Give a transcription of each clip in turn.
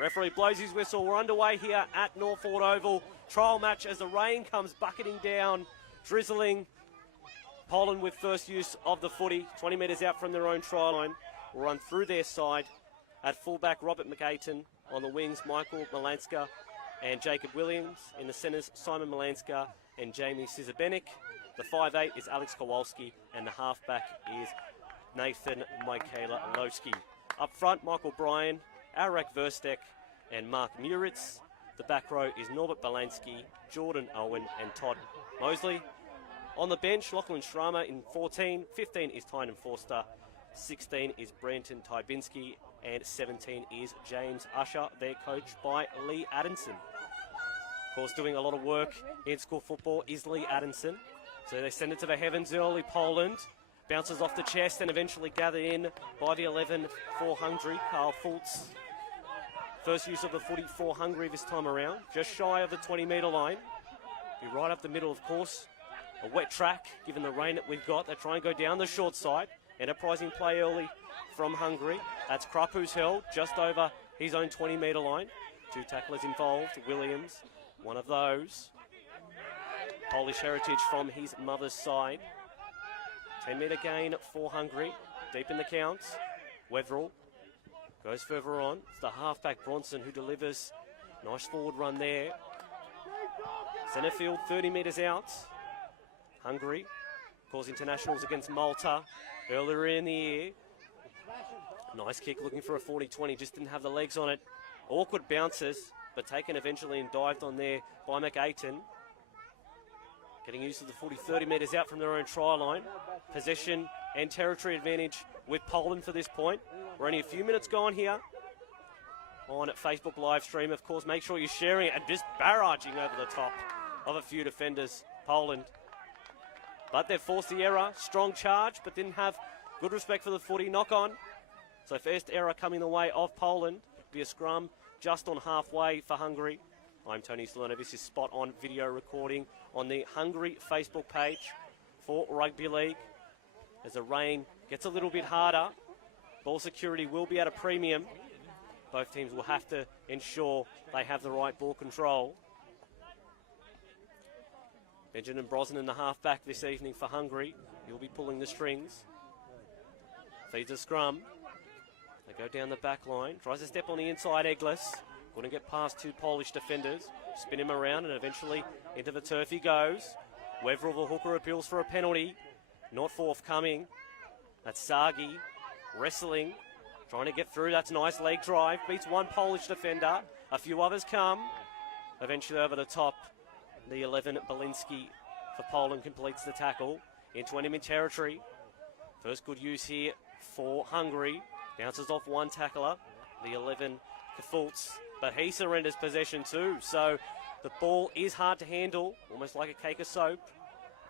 Referee blows his whistle. We're underway here at Northford Oval. Trial match as the rain comes bucketing down, drizzling. Poland with first use of the footy, 20 metres out from their own try line. Will run through their side. At fullback, Robert McAten. On the wings, Michael Malanska and Jacob Williams. In the centres, Simon Malanska and Jamie Sizabenik. The 5'8" is Alex Kowalski, and the halfback is Nathan Michaela-Lowski. Up front, Michael Bryan, Arak Verstek and Mark Muritz. The back row is Norbert Balansky, Jordan Owen and Todd Mosley. On the bench, Lachlan Schramer in 14, 15 is Tynan Forster, 16 is Branton Tybinski, and 17 is James Usher. They're coached by Lee Adamson. Of course, doing a lot of work in school football is Lee Adamson. So they send it to the heavens early, Poland. Bounces off the chest and eventually gathered in by the 11 for Hungary, Carl Fultz. First use of the footy for Hungary this time around, just shy of the 20-metre line. Be right up the middle, of course. A wet track, given the rain that we've got. They try and go down the short side. Enterprising play early from Hungary. That's Krupp who's held just over his own 20-metre line. Two tacklers involved. Williams, one of those. Polish heritage from his mother's side. 10-metre gain for Hungary. Deep in the counts. Wetherell goes further on. It's the halfback Bronson who delivers. Nice forward run there. Centre field, 30 metres out. Hungary, of course, internationals against Malta earlier in the year. Nice kick, looking for a 40-20, just didn't have the legs on it. Awkward bounces, but taken eventually and dived on there by McAten. Getting used to the 40, 30 metres out from their own try line. Possession and territory advantage with Poland for this point. We're only a few minutes gone here on Facebook live stream. Of course, make sure you're sharing it and just barraging over the top of a few defenders, Poland. But they've forced the error. Strong charge, but didn't have good respect for the footy. Knock on. So first error coming the way of Poland. Be a scrum just on halfway for Hungary. I'm Tony Salerno. This is spot on video recording on the Hungary Facebook page for Rugby League. As the rain gets a little bit harder, ball security will be at a premium. Both teams will have to ensure they have the right ball control. Benjamin Brosnan, the halfback this evening for Hungary. He'll be pulling the strings. Feeds a scrum. They go down the back line. Tries to step on the inside, Eglis. Couldn't get past two Polish defenders. Spin him around and eventually into the turf he goes. Wetherell, the hooker, appeals for a penalty. Not forthcoming. That's Sagi. Wrestling. Trying to get through. That's a nice leg drive. Beats one Polish defender. A few others come. Eventually over the top. The 11, Belinsky for Poland, completes the tackle into enemy territory. First good use here for Hungary. Bounces off one tackler, the 11, Kafultz, but he surrenders possession too. So the ball is hard to handle, almost like a cake of soap.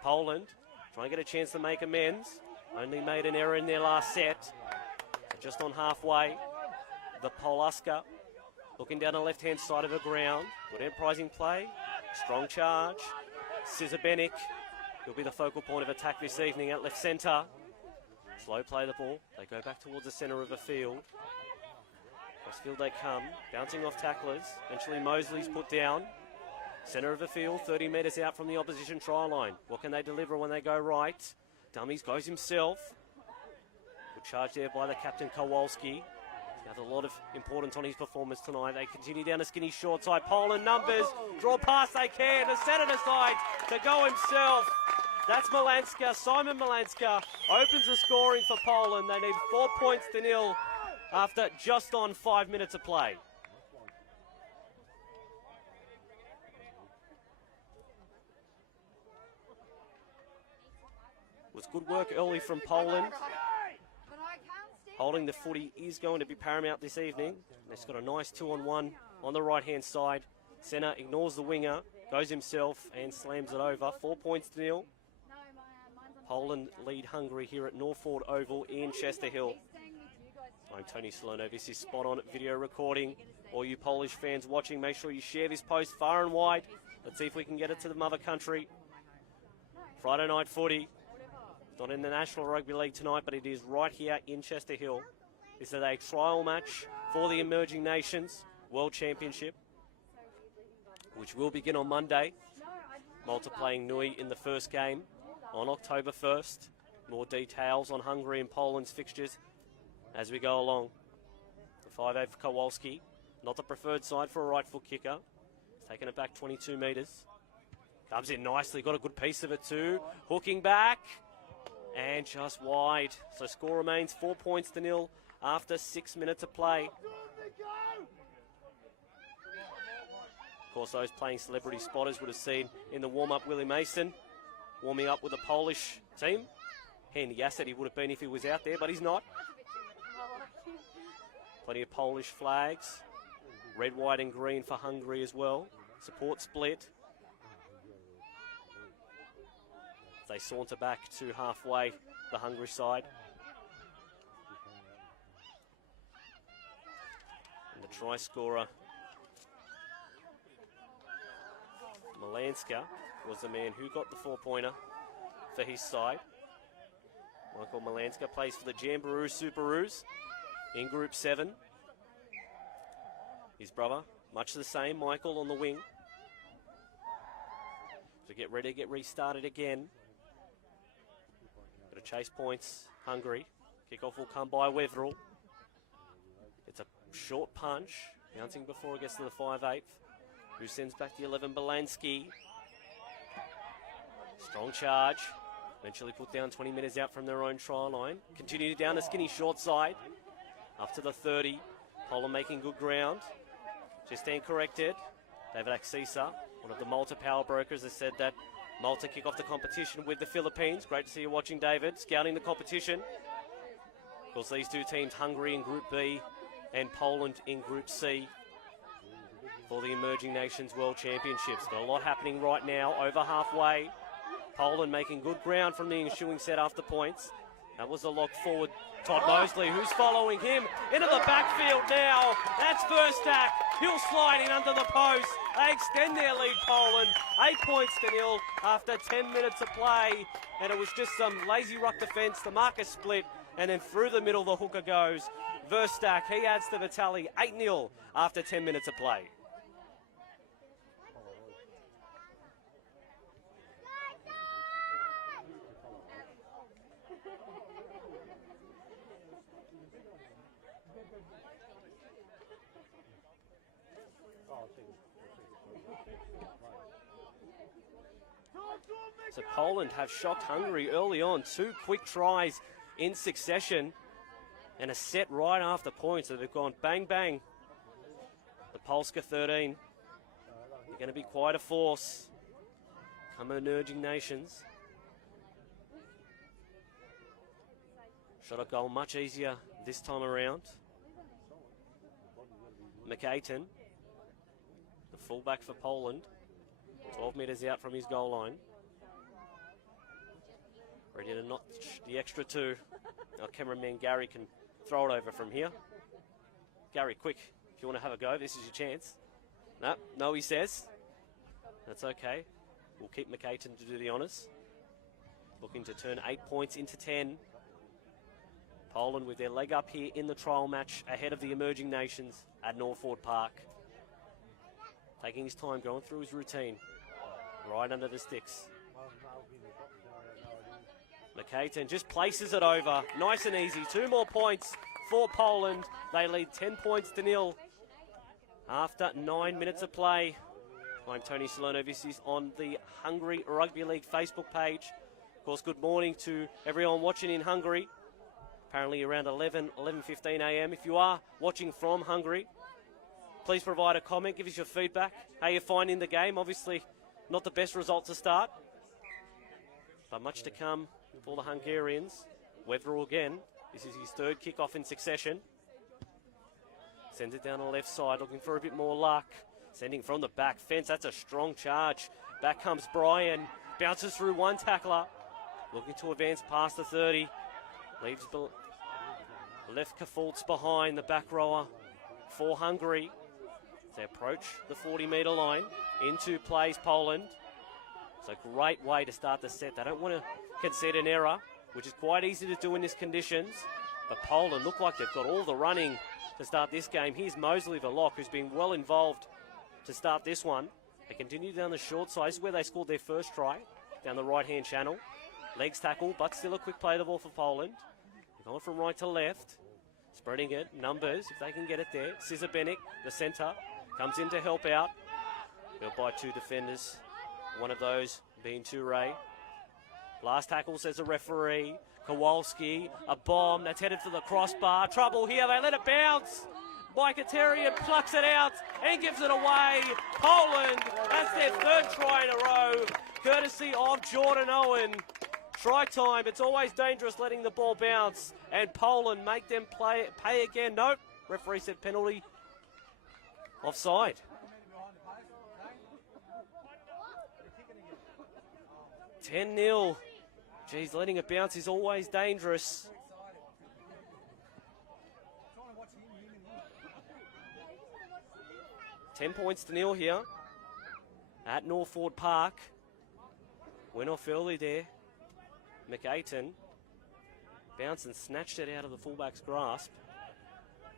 Poland trying to get a chance to make amends. Only made an error in their last set. Just on halfway, the Polaska looking down the left-hand side of the ground. Good enterprising play. Strong charge. Sizabenik will be the focal point of attack this evening at left centre. Slow play the ball. They go back towards the centre of the field. Cross field they come. Bouncing off tacklers. Eventually Mosley's put down. Centre of the field, 30 metres out from the opposition try line. What can they deliver when they go right? Dummies goes himself. Good charge there by the captain Kowalski. He has a lot of importance on his performance tonight. They continue down the skinny short side. Poland numbers, draw past they can. The centre decides to go himself. That's Malanska. Simon Malanska opens the scoring for Poland. They need 4 points to nil after just on 5 minutes of play. It was good work early from Poland. Holding the footy is going to be paramount this evening. They've got a nice 2-on-1 on the right-hand side. Centre ignores the winger, goes himself and slams it over. 4 points to nil. Poland lead Hungary here at Northford Oval in Chester Hill. I'm Tony Salerno. This is Spot On video recording. All you Polish fans watching, make sure you share this post far and wide. Let's see if we can get it to the mother country. Friday night footy. Not in the National Rugby League tonight, but it is right here in Chester Hill. This is a trial match for the emerging nations. World Championship, which will begin on Monday. Malta playing Nui in the first game on October 1st. More details on Hungary and Poland's fixtures as we go along. The 5'8" for Kowalski, not the preferred side for a right foot kicker. He's taken it back 22 metres. Comes in nicely, got a good piece of it too. Hooking back, and just wide. So score remains 4 points to nil after 6 minutes of play. Of course, those playing celebrity spotters would have seen in the warm-up Willie Mason warming up with a Polish team. Handy asset he would have been if he was out there, but he's not. Plenty of Polish flags. Red, white and green for Hungary as well. Support split. They saunter back to halfway, the Hungary side. And the try scorer, Malanska, was the man who got the 4-pointer for his side. Michael Malanska plays for the Jamboree Superoos in Group 7. His brother, much the same, Michael on the wing. So get ready to get restarted again. Got to chase points, Hungary. Kickoff will come by Wetherell. It's a short punch, bouncing before it gets to the 5'8", who sends back the 11, Belansky. Strong charge. Eventually put down 20 metres out from their own try line. Continue down the skinny short side. Up to the 30. Poland making good ground. Just stand corrected. David Axisa, one of the Malta power brokers, has said that Malta kick off the competition with the Philippines. Great to see you watching, David. Scouting the competition. Of course, these two teams, Hungary in Group B and Poland in Group C, for the Emerging Nations World Championships. Got a lot happening right now, over halfway. Poland making good ground from the ensuing set after points. That was the lock forward. Todd Mosley, who's following him into the backfield now. That's Verstak. He'll slide in under the post. They extend their lead, Poland. 8 points to nil after 10 minutes of play. And it was just some lazy ruck defence. The marker split, and then through the middle the hooker goes. Verstak, he adds to the tally. 8-0 after 10 minutes of play. So Poland have shocked Hungary early on. 2 quick tries in succession and a set right after points. So they've gone bang, bang. The Polska 13. They're going to be quite a force. Come Emerging Nations. Shot a goal much easier this time around. McAten, the fullback for Poland, 12 metres out from his goal line. Ready to notch the extra 2. Our cameraman Gary can throw it over from here. Gary, quick, if you want to have a go, this is your chance. No, he says. That's okay. We'll keep McAten to do the honours. Looking to turn 8 points into 10. Poland with their leg up here in the trial match ahead of the Emerging Nations at Northford Park. Taking his time, going through his routine. Right under the sticks. McAten just places it over. Nice and easy. 2 more points for Poland. They lead 10 points to nil after 9 minutes of play. I'm Tony Salerno. This is on the Hungary Rugby League Facebook page. Of course, good morning to everyone watching in Hungary. Apparently around 11:15 a.m. If you are watching from Hungary, please provide a comment. Give us your feedback. How you're finding the game. Obviously, not the best result to start, but much to come for the Hungarians. Wetherell again. This is his 3rd kickoff in succession. Sends it down the left side, looking for a bit more luck. Sending from the back fence. That's a strong charge. Back comes Brian. Bounces through one tackler. Looking to advance past the 30. Leaves left Kafultz behind, the back rower for Hungary. They approach the 40-metre line. Into plays Poland. It's a great way to start the set. They don't want to concede an error, which is quite easy to do in these conditions. But Poland look like they've got all the running to start this game. Here's Mosley, the lock, who's been well involved to start this one. They continue down the short side. This is where they scored their first try, down the right-hand channel. Legs tackle, but still a quick play of the ball for Poland. Going from right to left, spreading it, numbers, if they can get it there. Scissor Benick, the centre, comes in to help out. Held by two defenders, one of those being Toure. Last tackle, says the referee. Kowalski, a bomb that's headed for the crossbar. Trouble here, they let it bounce. Bikatarian plucks it out and gives it away. Poland, that's their third try in a row, courtesy of Jordan Owen. Try time, it's always dangerous letting the ball bounce. And Poland make them pay again. Nope, referee said penalty. Offside. $10-0. Geez, letting it bounce is always dangerous. $10-0 here at Northford Park. Went off early there. McAten bounced and snatched it out of the fullback's grasp.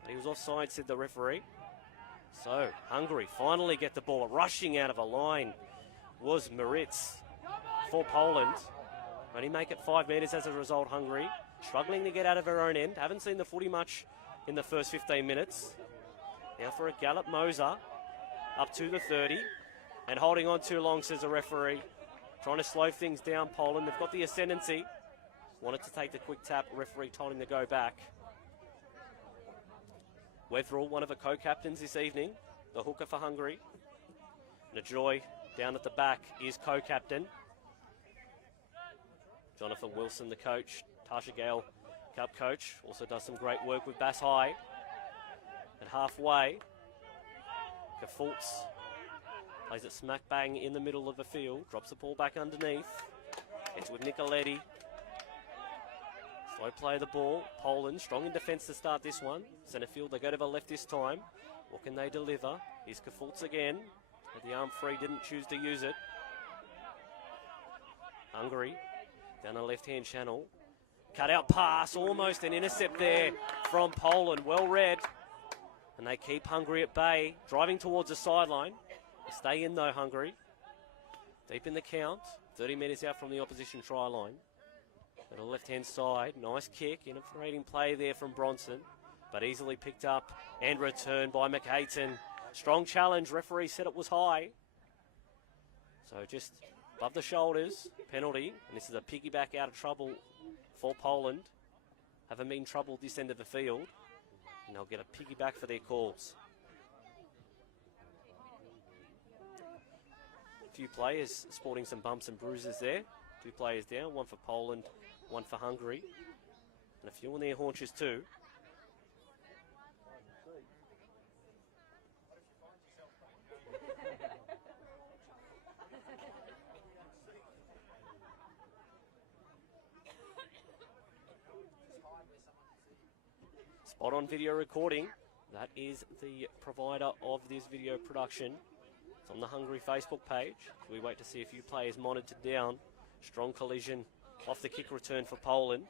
But he was offside, said the referee. So, Hungary finally get the ball. Rushing out of a line was Moritz for Poland. Only make it 5 metres as a result, Hungary. Struggling to get out of her own end. Haven't seen the footy much in the first 15 minutes. Now for a gallop, Moser. Up to the 30. And holding on too long, says the referee. Trying to slow things down, Poland. They've got the ascendancy. Wanted to take the quick tap. Referee told him to go back. Wetherell, one of the co-captains this evening. The hooker for Hungary. Najoy down at the back is co-captain. Jonathan Wilson, the coach. Tasha Gale, Cup coach. Also does some great work with Bass High. At halfway, Kafultz plays it smack bang in the middle of the field. Drops the ball back underneath. It's with Nicoletti. Slow play of the ball. Poland strong in defence to start this one. Centre field, they go to the left this time. What can they deliver? Here's Kafultz again. But the arm free, didn't choose to use it. Hungary down the left-hand channel. Cut out pass, almost an intercept there from Poland. Well read. And they keep Hungary at bay, driving towards the sideline. They stay in though, Hungary. Deep in the count, 30 metres out from the opposition try line. To the left-hand side, nice kick, infuriating play there from Bronson, but easily picked up and returned by McAten. Strong challenge, referee said it was high. So just above the shoulders, penalty, and this is a piggyback out of trouble for Poland. Haven't been troubled this end of the field, and they'll get a piggyback for their calls. A few players sporting some bumps and bruises there. 2 players down, one for Poland, one for Hungary, and a few on their haunches too. Spot on video recording. That is the provider of this video production. It's on the Hungary Facebook page. We wait to see a few players monitored down. Strong collision off the kick return for Poland.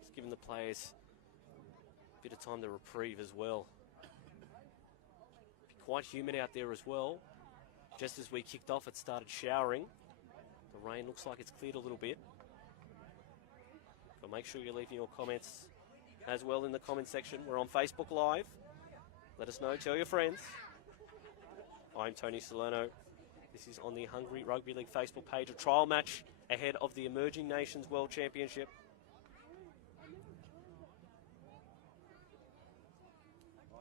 Just giving the players a bit of time to reprieve as well. Quite humid out there as well. Just as we kicked off, it started showering. The rain looks like it's cleared a little bit. But make sure you're leaving your comments as well in the comment section. We're on Facebook Live. Let us know, tell your friends. I'm Tony Salerno. This is on the Hungary Rugby League Facebook page. A trial match ahead of the Emerging Nations World Championship.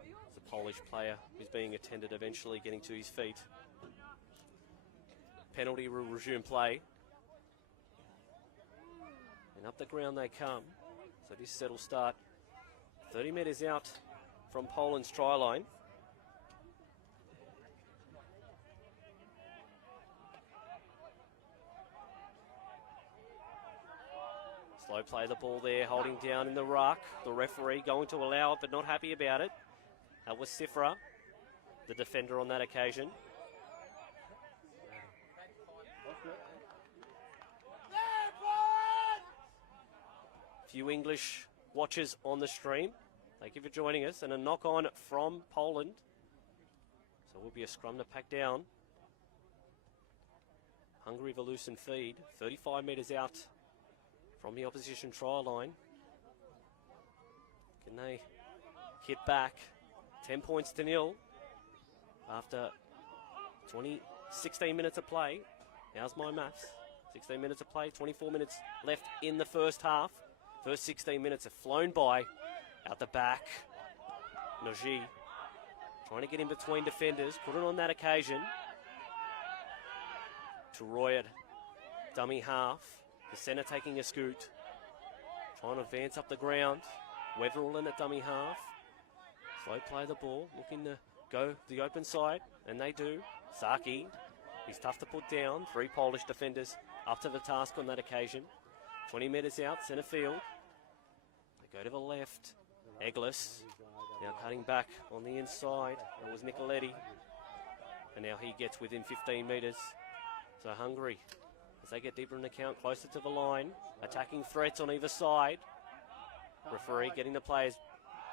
It's a Polish player who's being attended, eventually getting to his feet. Penalty will resume play. And up the ground they come. So this set will start 30 metres out from Poland's try line. Slow play the ball there, holding down in the ruck. The referee going to allow it, but not happy about it. That was Sifra, the defender on that occasion. few English watchers on the stream. Thank you for joining us. And a knock on from Poland. So it will be a scrum to pack down. Hungary with a loose and feed. 35 metres out from the opposition try line. Can they hit back? 10 points to nil after 16 minutes of play. How's my maths? 16 minutes of play, 24 minutes left in the first half. First 16 minutes have flown by. Out the back, Noji trying to get in between defenders. Couldn't on that occasion. To Roy at dummy half. The centre taking a scoot. Trying to advance up the ground. Weatherall in at dummy half. Slow play the ball. Looking to go the open side. And they do. Saki. He's tough to put down. 3 Polish defenders up to the task on that occasion. 20 metres out, centre field. They go to the left. Eglis now cutting back on the inside. It was Nicoletti. And now he gets within 15 metres. So Hungary, as they get deeper in the count, closer to the line. Attacking threats on either side. Referee getting the players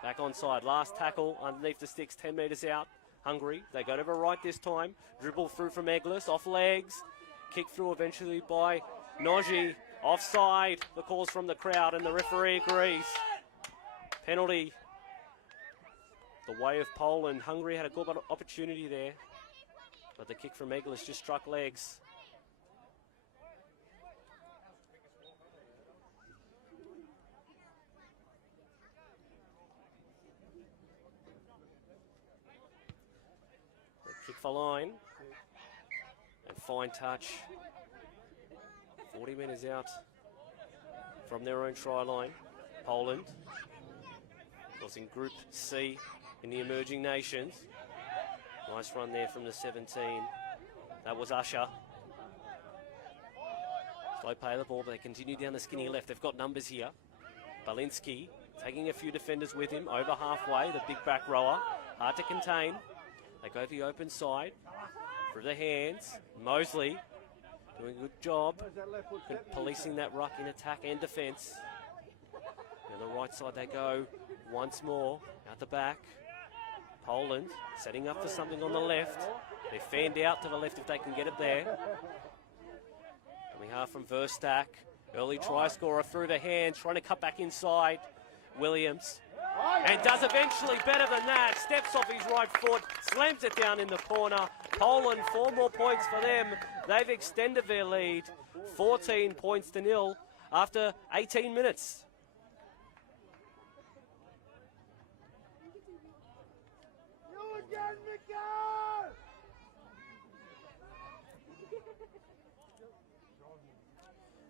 back on side. Last tackle underneath the sticks, 10 metres out. Hungary, they go to the right this time. Dribble through from Eglis, off legs. Kick through eventually by Noji. Offside, the calls from the crowd, and the referee agrees. Penalty the way of Poland. Hungary had a good opportunity there, but the kick from Eglis just struck legs. The kick for line, and fine touch. 40 metres out from their own try line. Poland, of course, in Group C in the emerging nations. Nice run there from the 17. That was Usher. Slow play of the ball, but they continue down the skinny left. They've got numbers here. Balinski taking a few defenders with him over halfway. The big back rower, hard to contain. They go the open side through the hands. Mosley doing a good job policing that ruck in attack and defence. Down the right side they go once more. Out the back. Poland setting up for something on the left. They're fanned out to the left if they can get it there. Coming half from Verstak. Early try scorer through the hands, trying to cut back inside. Williams. And does eventually better than that. Steps off his right foot, slams it down in the corner. Poland, 4 more points for them. They've extended their lead. 14 points to nil after 18 minutes.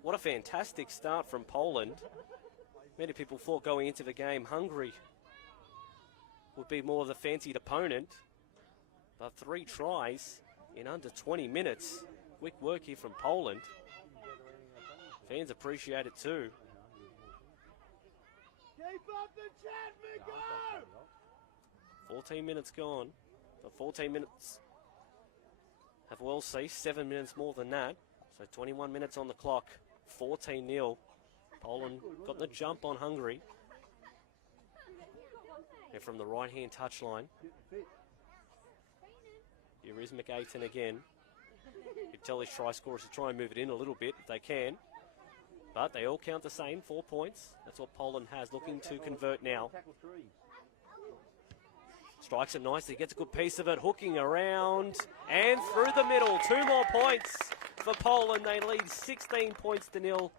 What a fantastic start from Poland. Many people thought going into the game Hungary would be more of the fancied opponent. But 3 tries in under 20 minutes. Quick work here from Poland. Fans appreciate it too. Keep up the chat, Miko! 14 minutes gone. So 14 minutes have well ceased. 7 minutes more than that. So 21 minutes on the clock. 14-0. Poland got the jump on Hungary. And from the right-hand touchline, here is McAten again. You tell his try scorers to try and move it in a little bit if they can. But they all count the same, 4 points. That's what Poland has, looking to convert now. Strikes it nicely, gets a good piece of it, hooking around and through the middle. 2 more points for Poland. They lead 16 points to nil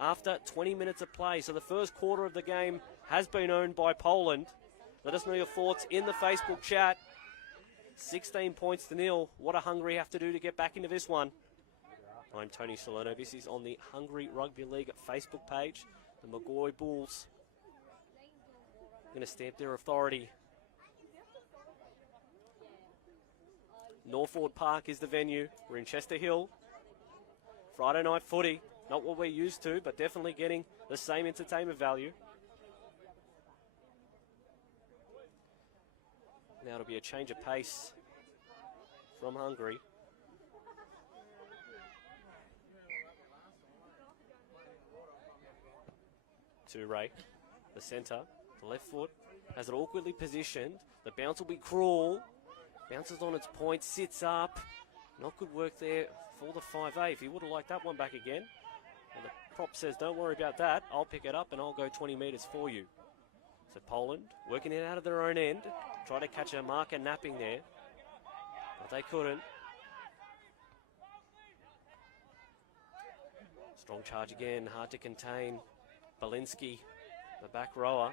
after 20 minutes of play. So the first quarter of the game has been owned by Poland. Let us know your thoughts in the Facebook chat. 16 points to nil. What do Hungary have to do to get back into this one? I'm Tony Salerno. This is on the Hungary Rugby League Facebook page. The Magoy Bulls going to stamp their authority. Northford Park is the venue. We're in Chester Hill. Friday night footy. Not what we're used to, but definitely getting the same entertainment value. Now it'll be a change of pace from Hungary. to Ray. The centre, the left foot, has it awkwardly positioned. The bounce will be cruel. Bounces on its point, sits up. Not good work there for the 5A. If he would have liked that one back again. And the prop says, don't worry about that. I'll pick it up and I'll go 20 metres for you. So Poland working it out of their own end. Try to catch a marker napping there. But they couldn't. Strong charge again, hard to contain. Balinski, the back rower.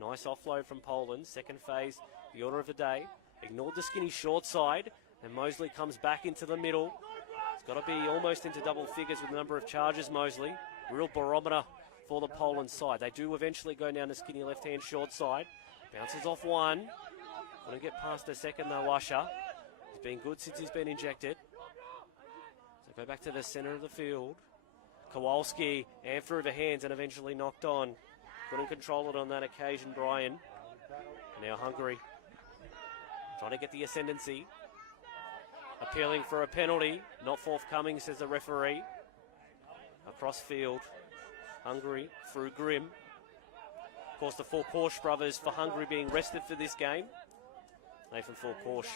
Nice offload from Poland. Second phase, the order of the day. Ignored the skinny short side. And Mosley comes back into the middle. It's got to be almost into double figures with the number of charges, Mosley. Real barometer for the Poland side. They do eventually go down the skinny left-hand short side. Bounces off one. Couldn't get past the second though, Usher. He's been good since he's been injected. So go back to the centre of the field. Kowalski, and through the hands and eventually knocked on. Couldn't control it on that occasion, Brian. And now Hungary trying to get the ascendancy. Appealing for a penalty. Not forthcoming, says the referee. Across field. Hungary through Grimm. Of course, the four Korsch brothers for Hungary being rested for this game. Nathan Korsch,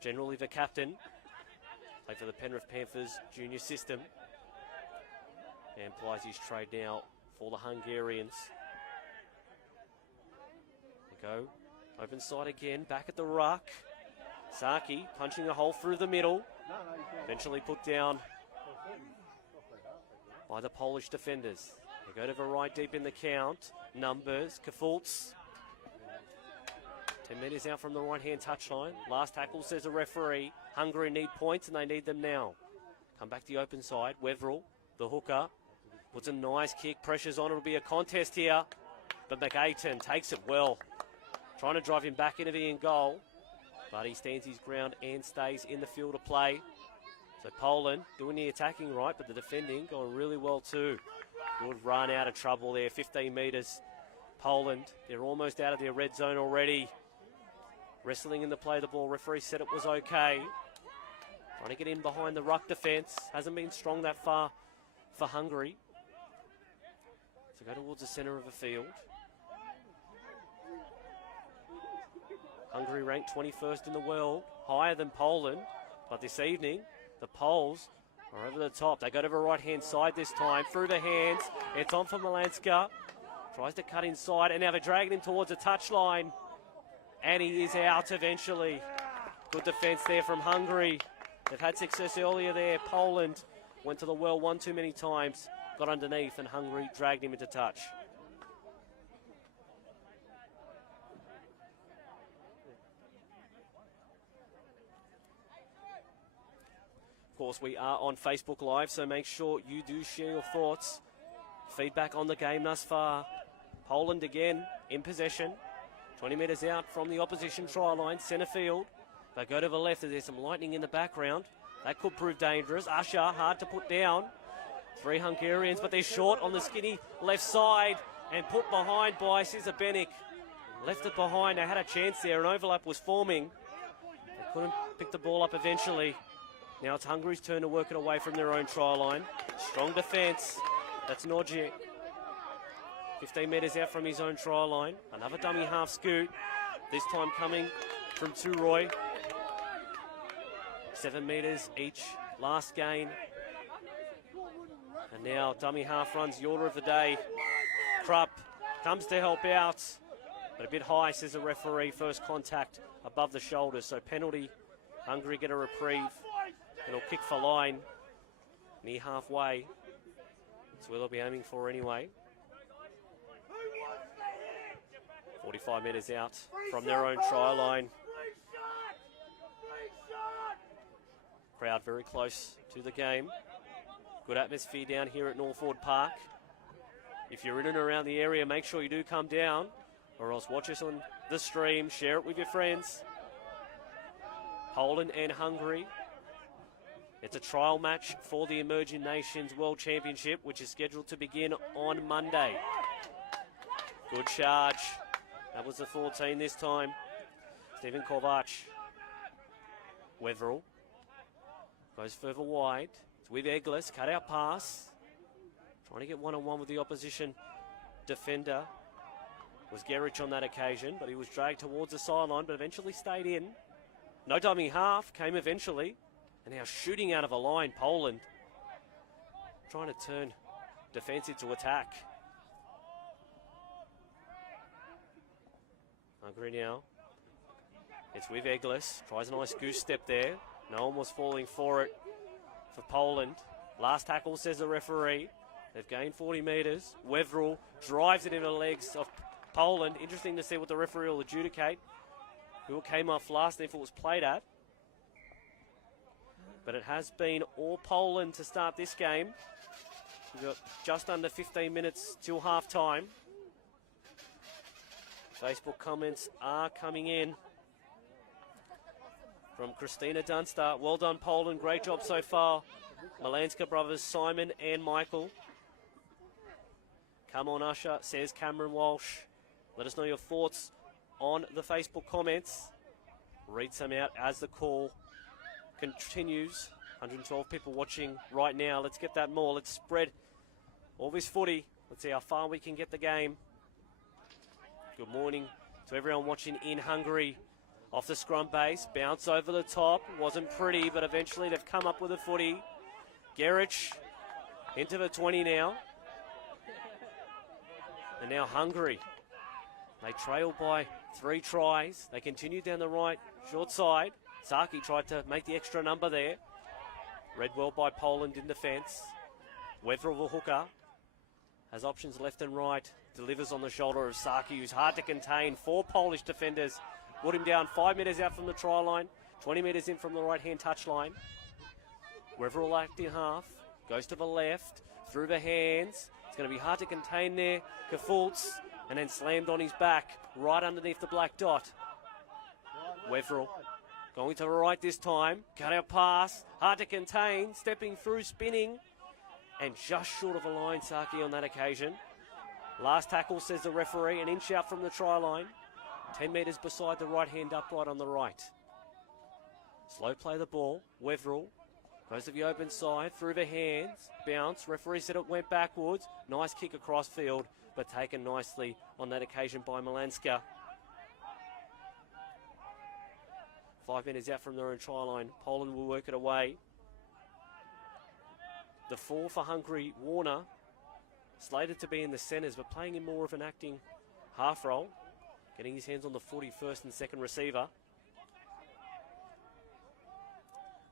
generally the captain. Played for the Penrith Panthers junior system. And plies his trade now for the Hungarians. There we go. Open side again, back at the ruck. Saki punching a hole through the middle. Eventually put down by the Polish defenders. They go to the right deep in the count. Numbers, Kafultz. 10 metres out from the right-hand touchline. Last tackle, says the referee. Hungary need points and they need them now. Come back to the open side. Weverill, the hooker. Puts a nice kick, pressures on. It'll be a contest here. But McAten takes it well. Trying to drive him back into the end goal. But he stands his ground and stays in the field of play. So Poland doing the attacking right, but the defending going really well too. Good run out of trouble there, 15 metres. Poland, they're almost out of their red zone already. Wrestling in the play of the ball. Referee said it was okay. Trying to get in behind the ruck defence. Hasn't been strong that far for Hungary. So go towards the centre of the field. Hungary ranked 21st in the world, higher than Poland. But this evening, the Poles are over the top. They go to the right-hand side this time, through the hands. It's on for Malanska. Tries to cut inside, and now they're dragging him towards the touchline. And he is out eventually. Good defence there from Hungary. They've had success earlier there. Poland went to the well one too many times, got underneath, and Hungary dragged him into touch. Of course, we are on Facebook Live, so make sure you do share your thoughts. Feedback on the game thus far. Poland again in possession. 20 metres out from the opposition try line, centre field. They go to the left, there's some lightning in the background. That could prove dangerous. Usher, hard to put down. 3 Hungarians, but they're short on the skinny left side and put behind by Cesar Benik. Left it behind, they had a chance there, an overlap was forming. They couldn't pick the ball up eventually. Now it's Hungary's turn to work it away from their own try line. Strong defence. That's Norgic. 15 metres out from his own try line. Another dummy half scoot. This time coming from Turoy. 7 metres each. Last gain. And now dummy half runs the order of the day. Krupp comes to help out. But a bit high, says the referee. First contact above the shoulders. So penalty. Hungary get a reprieve. It'll kick for line. Near halfway. That's where they'll be aiming for anyway. 45 metres out from their own try line. Crowd very close to the game. Good atmosphere down here at Northwood Park. If you're in and around the area, make sure you do come down, or else watch us on the stream, share it with your friends. Poland and Hungary. It's a trial match for the Emerging Nations World Championship, which is scheduled to begin on Monday. Good charge. That was the 14 this time. Stephen Kovac. Weverill goes further wide. It's with Eglis. Cut out pass. Trying to get one-on-one with the opposition defender was Gerich on that occasion, but he was dragged towards the sideline, but eventually stayed in. No dummy half came eventually, and now shooting out of a line, Poland trying to turn defence into attack. Hungary now. It's with Eglis. Tries a nice goose step there. No one was falling for it for Poland. Last tackle, says the referee. They've gained 40 metres. Weverill drives it into the legs of Poland. Interesting to see what the referee will adjudicate. Who came off last and if it was played at. But it has been all Poland to start this game. We've got just under 15 minutes till half time. Facebook comments are coming in from Christina Dunster. Well done, Poland. Great job so far. Malanska brothers, Simon and Michael. Come on, Usher, says Cameron Walsh. Let us know your thoughts on the Facebook comments. Read some out as the call continues. 112 people watching right now. Let's get that more. Let's spread all this footy. Let's see how far we can get the game. Good morning to everyone watching in Hungary. Off the scrum base, bounce over the top. Wasn't pretty, but eventually they've come up with a footy. Gerich into the 20 now. And now Hungary. They trail by 3 tries. They continue down the right, short side. Saki tried to make the extra number there. Read well by Poland in defence. Weverill, the hooker, has options left and right. Delivers on the shoulder of Saki, who's hard to contain. 4 Polish defenders put him down 5 metres out from the try line. 20 metres in from the right-hand touchline. Weverill acting half. Goes to the left. Through the hands. It's going to be hard to contain there. Kafultz. And then slammed on his back. Right underneath the black dot. Weverill going to the right this time. Cut out pass. Hard to contain. Stepping through, spinning. And just short of a line, Saki on that occasion. Last tackle, says the referee. An inch out from the try line. 10 metres beside the right-hand upright on the right. Slow play the ball. Weverill goes to the open side. Through the hands. Bounce. Referee said it went backwards. Nice kick across field, but taken nicely on that occasion by Malanska. 5 metres out from their own try line. Poland will work it away. The 4 for Hungary, Warner, slated to be in the centres, but playing in more of an acting half role. Getting his hands on the 41st and second receiver.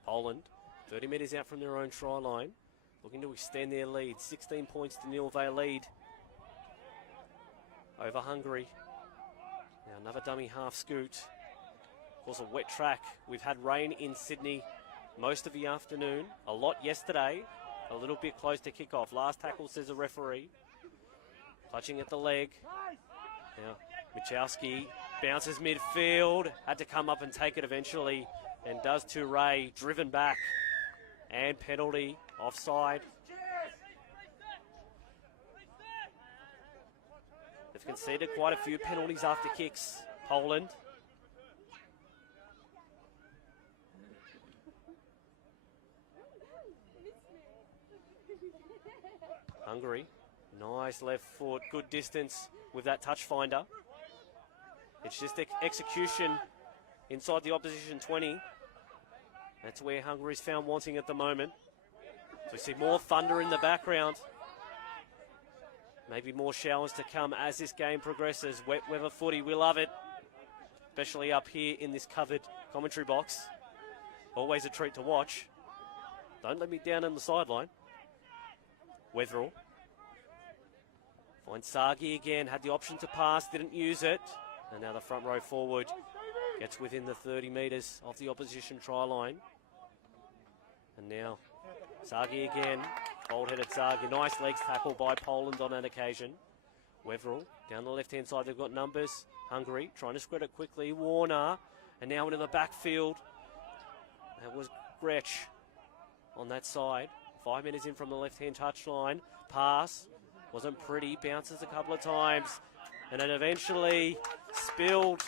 Poland, 30 metres out from their own try line, looking to extend their lead. 16 points to nil, they lead over Hungary. Now another dummy half scoot. Of course, a wet track. We've had rain in Sydney most of the afternoon. A lot yesterday. A little bit close to kick-off. Last tackle, says the referee. Clutching at the leg. Now, Michalski bounces midfield. Had to come up and take it eventually. And does to Ray. Driven back. And penalty. Offside. They've conceded quite a few penalties after kicks. Poland. Hungary, nice left foot, good distance with that touch finder. It's just execution inside the opposition 20. That's where Hungary's found wanting at the moment. So we see more thunder in the background. Maybe more showers to come as this game progresses. Wet weather footy, we love it. Especially up here in this covered commentary box. Always a treat to watch. Don't let me down on the sideline. Weverill finds Sagi again, had the option to pass, didn't use it. And now the front row forward gets within the 30 metres of the opposition try line. And now Sagi again, cold-headed Sagi. Nice legs tackle by Poland on that occasion. Weverill down the left-hand side, they've got numbers. Hungary trying to spread it quickly. Warner, and now into the backfield. That was Gretsch on that side. 5 minutes in from the left-hand touchline. Pass. Wasn't pretty. Bounces a couple of times. And then eventually spilled.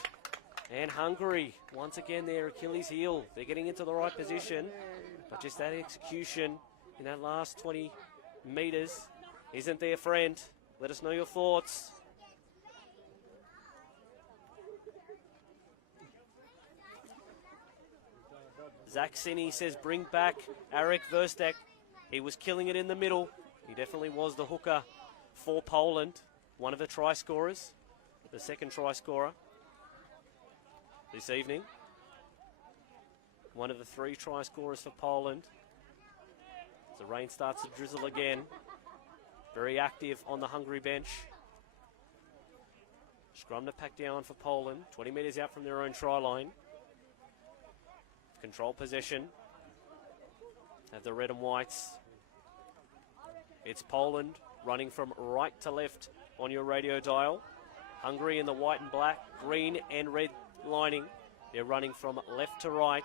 And Hungary, once again, their Achilles heel. They're getting into the right position. But just that execution in that last 20 metres isn't their friend. Let us know your thoughts. Zach Sinney says bring back Arek Verstek. He was killing it in the middle. He definitely was the hooker for Poland. One of the try scorers. The second try scorer this evening. One of the 3 try scorers for Poland. As the rain starts to drizzle again. Very active on the Hungary bench. Scrum to pack down for Poland. 20 metres out from their own try line. Control possession. Have the red and whites. It's Poland running from right to left on your radio dial. Hungary in the white and black, green and red lining. They're running from left to right.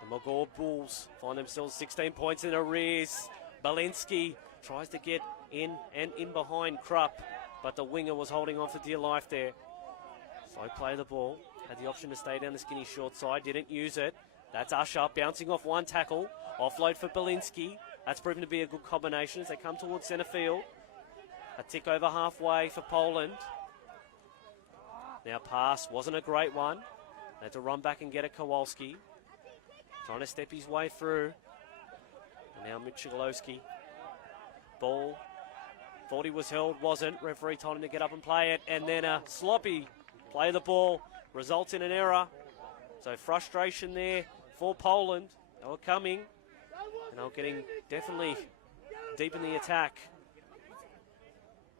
The Mogor Bulls find themselves 16 points in arrears. Balinski tries to get in and in behind Krupp, but the winger was holding on for dear life there. So play the ball. Had the option to stay down the skinny short side, didn't use it. That's Usher bouncing off one tackle. Offload for Balinski. That's proven to be a good combination as they come towards centre field. A tick over halfway for Poland. Now pass wasn't a great one. They had to run back and get it. Kowalski trying to step his way through. And now Michalowski. Ball. Thought he was held, wasn't. Referee told him to get up and play it. And then a sloppy play the ball. Results in an error. So frustration there for Poland. They were coming. And they were getting definitely deep in the attack.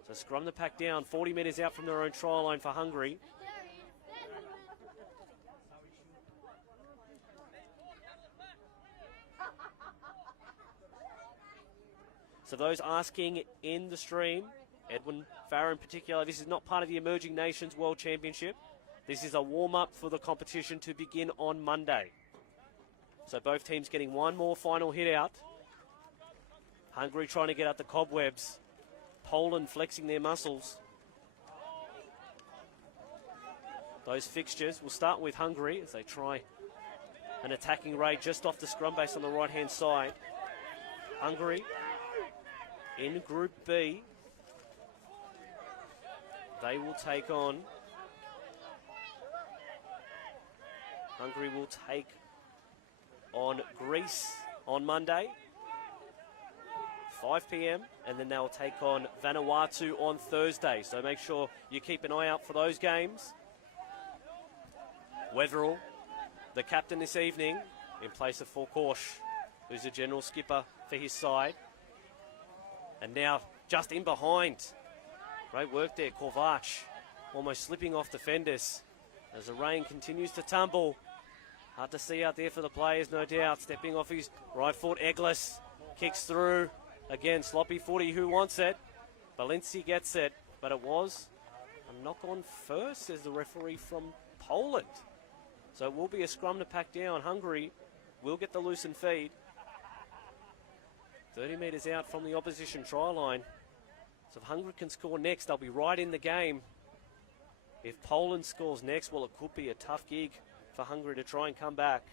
So scrum the pack down. 40 metres out from their own try line for Hungary. So those asking in the stream, Edwin Farrer in particular, this is not part of the Emerging Nations World Championship. This is a warm-up for the competition to begin on Monday. So both teams getting one more final hit out. Hungary trying to get out the cobwebs. Poland flexing their muscles. Those fixtures will start with Hungary as they try an attacking raid just off the scrum base on the right-hand side. Hungary in Group B. They will take on... Hungary will take on Greece on Monday, 5 p.m, and then they'll take on Vanuatu on Thursday. So make sure you keep an eye out for those games. Wetherell, the captain this evening, in place of Forkosh, who's the general skipper for his side. And now just in behind. Great work there, Kovac, almost slipping off defenders as the rain continues to tumble. Hard to see out there for the players, no doubt. Stepping off his right foot, Eglis kicks through. Again, sloppy footy, who wants it? Balinski gets it, but it was a knock on first, says the referee from Poland. So it will be a scrum to pack down. Hungary will get the loosened feed. 30 metres out from the opposition try line. So if Hungary can score next, they'll be right in the game. If Poland scores next, well, it could be a tough gig for Hungary to try and come back.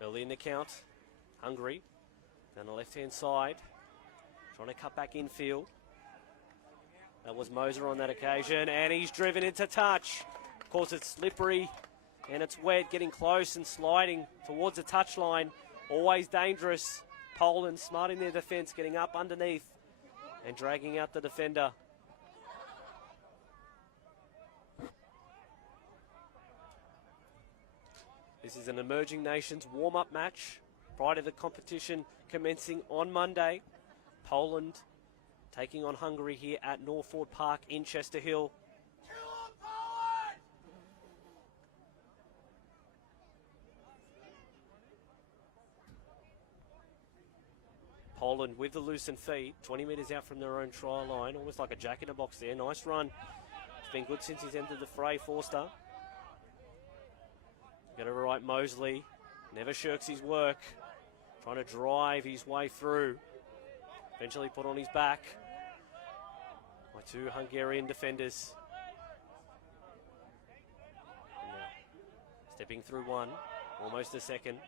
Early in the count, Hungary down the left-hand side, trying to cut back infield. That was Moser on that occasion, and he's driven into touch. Of course, it's slippery and it's wet, getting close and sliding towards the touchline. Always dangerous. Poland smart in their defence, getting up underneath and dragging out the defender. This is an Emerging Nations warm-up match prior to the competition commencing on Monday. Poland taking on Hungary here at Norford Park in Chester Hill. Poland with the loosened feet, 20 metres out from their own try line, almost like a jack in a box there. Nice run. It's been good since he's entered the fray, Forster. Got it right, Mosley. Never shirks his work. trying to drive his way through. Eventually put on his back by two Hungarian defenders. Stepping through one, almost a second.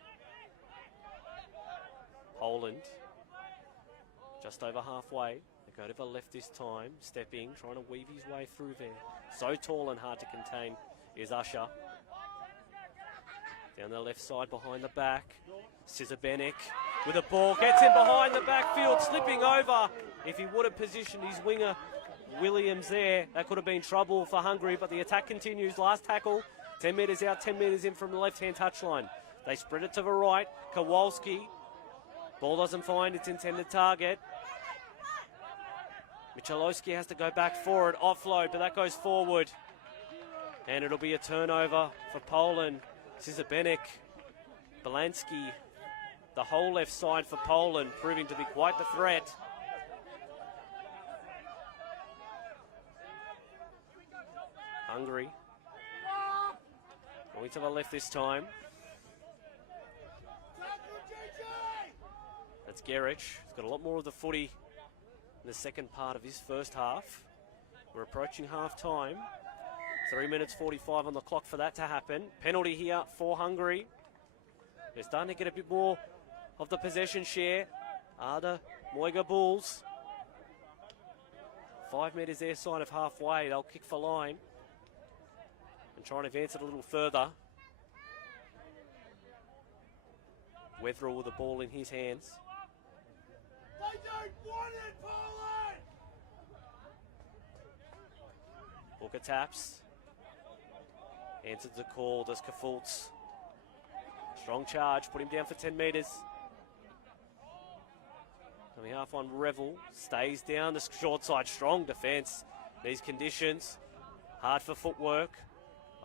Poland, just over halfway. They go to the left this time, stepping, trying to weave his way through there. So tall and hard to contain is Usher. Down the left side behind the back. Cizabenek with a ball, gets in behind the backfield, slipping over. If he would have positioned his winger, Williams there, that could have been trouble for Hungary, but the attack continues. Last tackle, 10 metres out, 10 metres in from the left-hand touchline. They spread it to the right. Kowalski, ball doesn't find its intended target. Michalowski has to go back for it, offload, but that goes forward. And it'll be a turnover for Poland. Cizabenek, Belansky, the whole left side for Poland, proving to be quite the threat. Hungary going to the left this time. That's Gerich. He's got a lot more of the footy in the second part of his first half. We're approaching half time. 3 minutes 45 on the clock for that to happen. Penalty here for Hungary. They're starting to get a bit more of the possession share. Are the Moiga Bulls. 5 metres their side of halfway. They'll kick for line and try and advance it a little further. Wetherill with the ball in his hands. They don't want it, Poland! Booker taps. Answers the call, does Kafultz. Strong charge, put him down for 10 metres. Coming half on, Revel stays down the short side. Strong defence. These conditions, hard for footwork.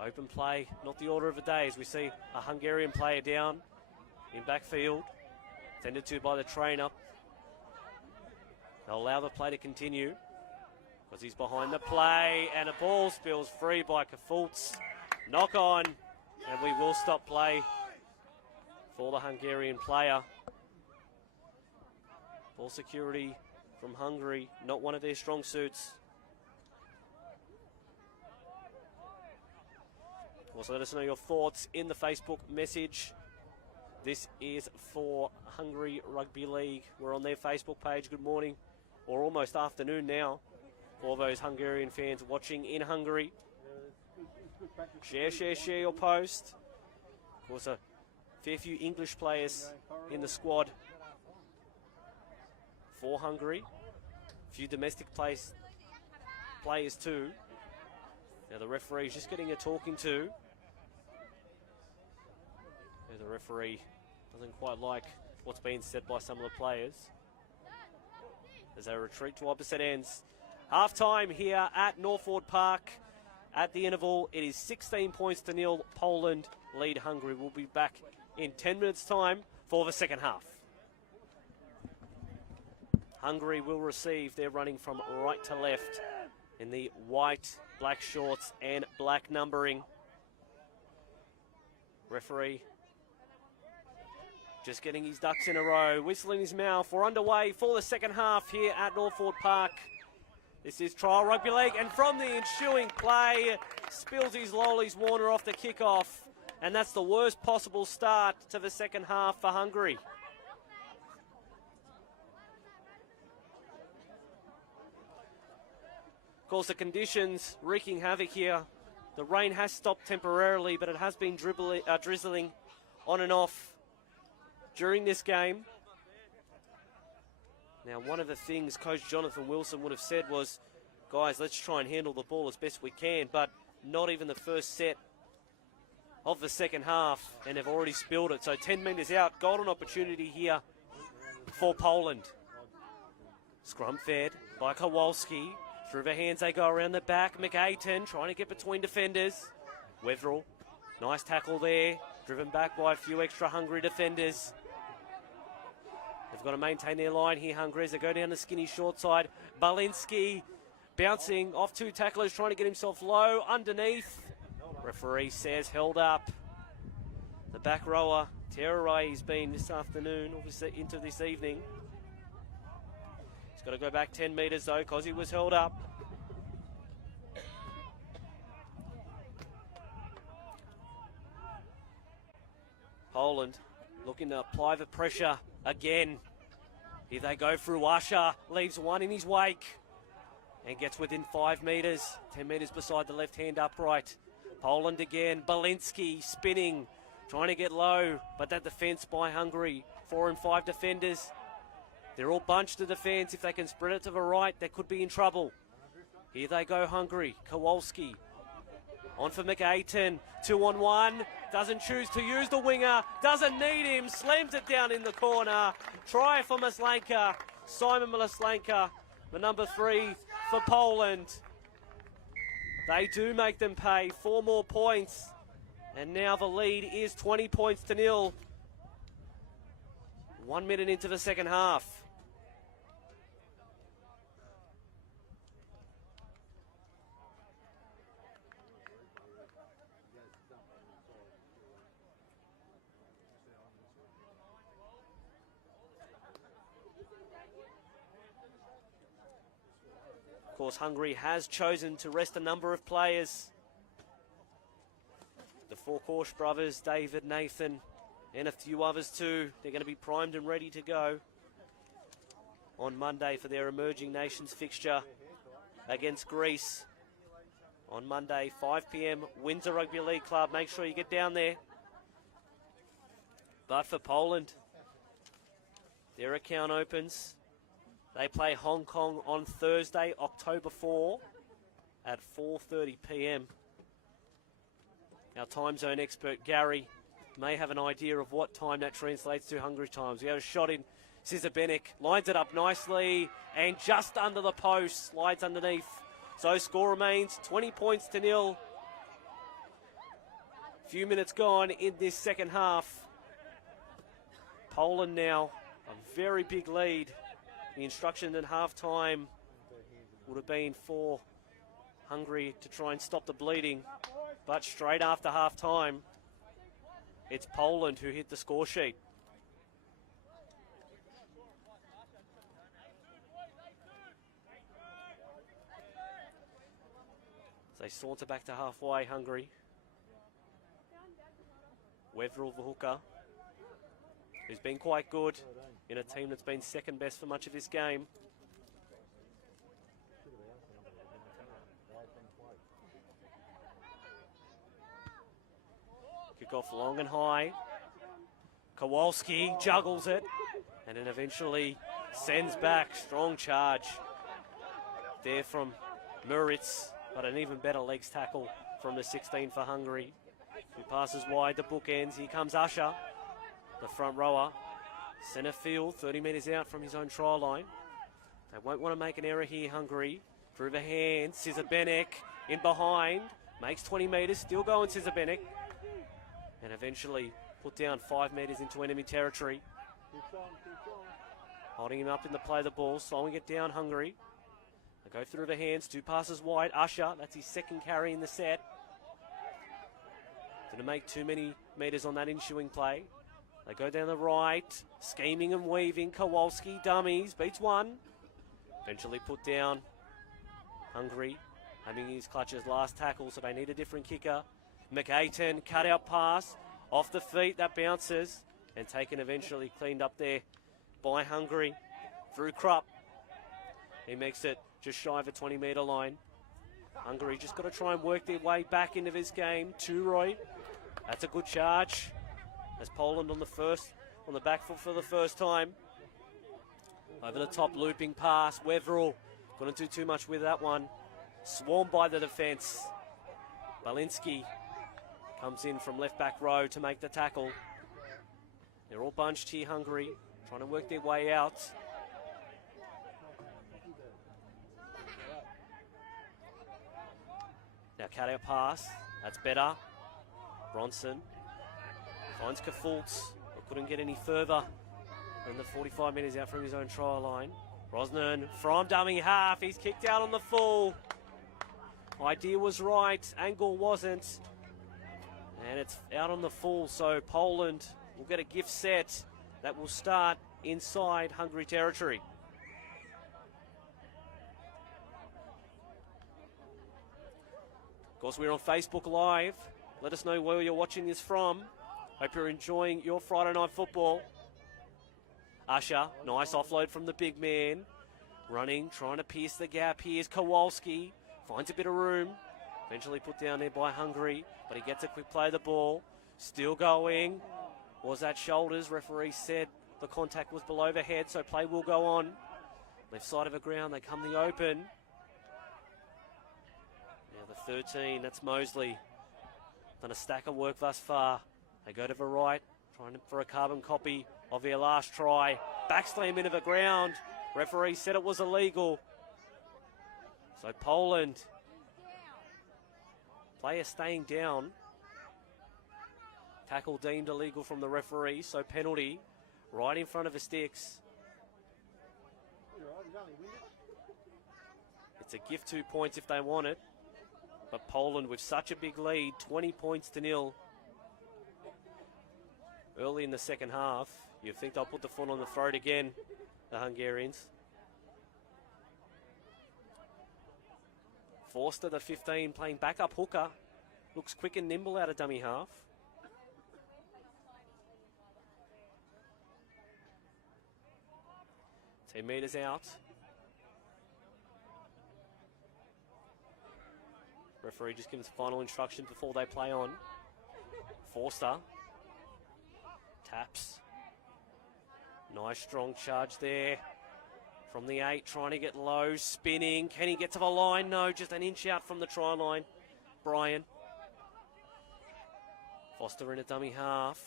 Open play, not the order of the day as we see a Hungarian player down in backfield. Tended to by the trainer. They'll allow the play to continue because he's behind the play and a ball spills free by Kafultz. Knock on, and we will stop play for the Hungarian player. Ball security from Hungary, not one of their strong suits. Also, let us know your thoughts in the Facebook message. This is for Hungary Rugby League. We're on their Facebook page. Good morning, or almost afternoon now, for those Hungarian fans watching in Hungary. Share your post. Of course, a fair few English players in the squad for Hungary. A few domestic players too. Now the referee's just getting a talking to. The referee doesn't quite like what's being said by some of the players as they retreat to opposite ends. Half time here at Northford Park. At the interval, it is 16 points to nil. Poland lead Hungary. We'll be back in 10 minutes' time for the second half. Hungary will receive. They're running from right to left in the white, black shorts and black numbering. Referee just getting his ducks in a row, whistling his mouth. We're underway for the second half here at Northford Park. This is trial rugby league, and from the ensuing play, spills his lollies Warner off the kickoff, and that's the worst possible start to the second half for Hungary. Of course, the conditions wreaking havoc here. The rain has stopped temporarily, but it has been drizzling on and off during this game. Now, one of the things Coach Jonathan Wilson would have said was, guys, let's try and handle the ball as best we can, but not even the first set of the second half, and they've already spilled it. So 10 metres out, golden opportunity here for Poland. Scrum fed by Kowalski. Through the hands they go around the back. McAyton trying to get between defenders. Wetherill, nice tackle there. Driven back by a few extra Hungary defenders. They've got to maintain their line here, Hungary, as they go down the skinny short side. Balinski bouncing off two tacklers, trying to get himself low underneath. Referee says held up. The back rower Terror he's been this afternoon, obviously into this evening. He's got to go back 10 metres though, because he was held up. Poland looking to apply the pressure again. Here they go through Usher, leaves one in his wake and gets within 5 metres, 10 metres beside the left-hand upright. Poland again, Balinski spinning, trying to get low, but that defence by Hungary, 4 and 5 defenders. They're all bunched to defence. If they can spread it to the right, they could be in trouble. Here they go, Hungary. Kowalski on for McAten, 2-on-1, doesn't choose to use the winger, doesn't need him, slams it down in the corner. Try for Maslanka, Simon Maslanka, the number 3 for Poland. They do make them pay 4 more points, and now the lead is 20 points to 0. 1 minute into the second half. Of course, Hungary has chosen to rest a number of players. The 4 Korsch brothers, David, Nathan, and a few others too. They're going to be primed and ready to go on Monday for their Emerging Nations fixture against Greece. On Monday, 5 p.m, Windsor Rugby League Club. Make sure you get down there. But for Poland, their account opens. They play Hong Kong on Thursday, October 4 at 4:30 p.m. Our time zone expert, Gary, may have an idea of what time that translates to Hungary times. We have a shot in. Cizabenek lines it up nicely and just under the post, slides underneath. So score remains 20 points to 0. Few minutes gone in this second half. Poland now a very big lead. The instruction at half-time would have been for Hungary to try and stop the bleeding. But straight after half-time, it's Poland who hit the score sheet. They saunter back to halfway, Hungary. Wetherill, the hooker, who's been quite good in a team that's been second best for much of this game. Kick off long and high. Kowalski juggles it and then eventually sends back. Strong charge there from Muritz, but an even better legs tackle from the 16 for Hungary, who passes wide the bookends. Here comes Usher, the front rower. Centre field, 30 metres out from his own try line. They won't want to make an error here, Hungary. Through the hands, Cizabenek in behind. Makes 20 metres, still going Cizabenek. And eventually put down 5 metres into enemy territory. Holding him up in the play of the ball, slowing it down, Hungary. They go through the hands, 2 passes wide. Usher, that's his second carry in the set. Didn't make too many metres on that ensuing play. They go down the right, scheming and weaving. Kowalski dummies, beats one. Eventually put down. Hungary having his clutches last tackle, so they need a different kicker. McAten, cut out pass, off the feet, that bounces, and taken eventually cleaned up there by Hungary through Krupp. He makes it just shy of a 20-metre line. Hungary just got to try and work their way back into this game. Turoy, that's a good charge. As Poland on the back foot for the first time. Over the top, looping pass. Wetherill couldn't do too much with that one. Swarmed by the defence. Balinski comes in from left back row to make the tackle. They're all bunched here, Hungary, trying to work their way out. Now cut out pass. That's better. Bronson finds Kafultz, but couldn't get any further than the 45 metres out from his own try line. Brosnan from dummy half. He's kicked out on the full. Idea was right, angle wasn't. And it's out on the full, so Poland we'll get a gift set that will start inside Hungary territory. Of course, we're on Facebook Live. Let us know where you're watching this from. Hope you're enjoying your Friday night football. Usher, nice offload from the big man. Running, trying to pierce the gap. Here's Kowalski. Finds a bit of room. Eventually put down there by Hungary, but he gets a quick play of the ball. Still going. Was that shoulders? Referee said the contact was below the head, so play will go on. Left side of the ground, they come the open. Now the 13, that's Mosley. Done a stack of work thus far. They go to the right, trying for a carbon copy of their last try. Backslam into the ground. Referee said it was illegal. So Poland. Player staying down. Tackle deemed illegal from the referee, so penalty right in front of the sticks. It's a gift 2 points if they want it. But Poland with such a big lead, 20 points to 0. Early in the second half, you think they'll put the foot on the throat again, the Hungarians. Forster, the 15, playing backup hooker. Looks quick and nimble out of dummy half. Ten metres out. Referee just gives final instruction before they play on. Forster. Taps. Nice strong charge there. From the 8, trying to get low, spinning. Can he get to the line? No, just an inch out from the try line. Brian. Foster in a dummy half.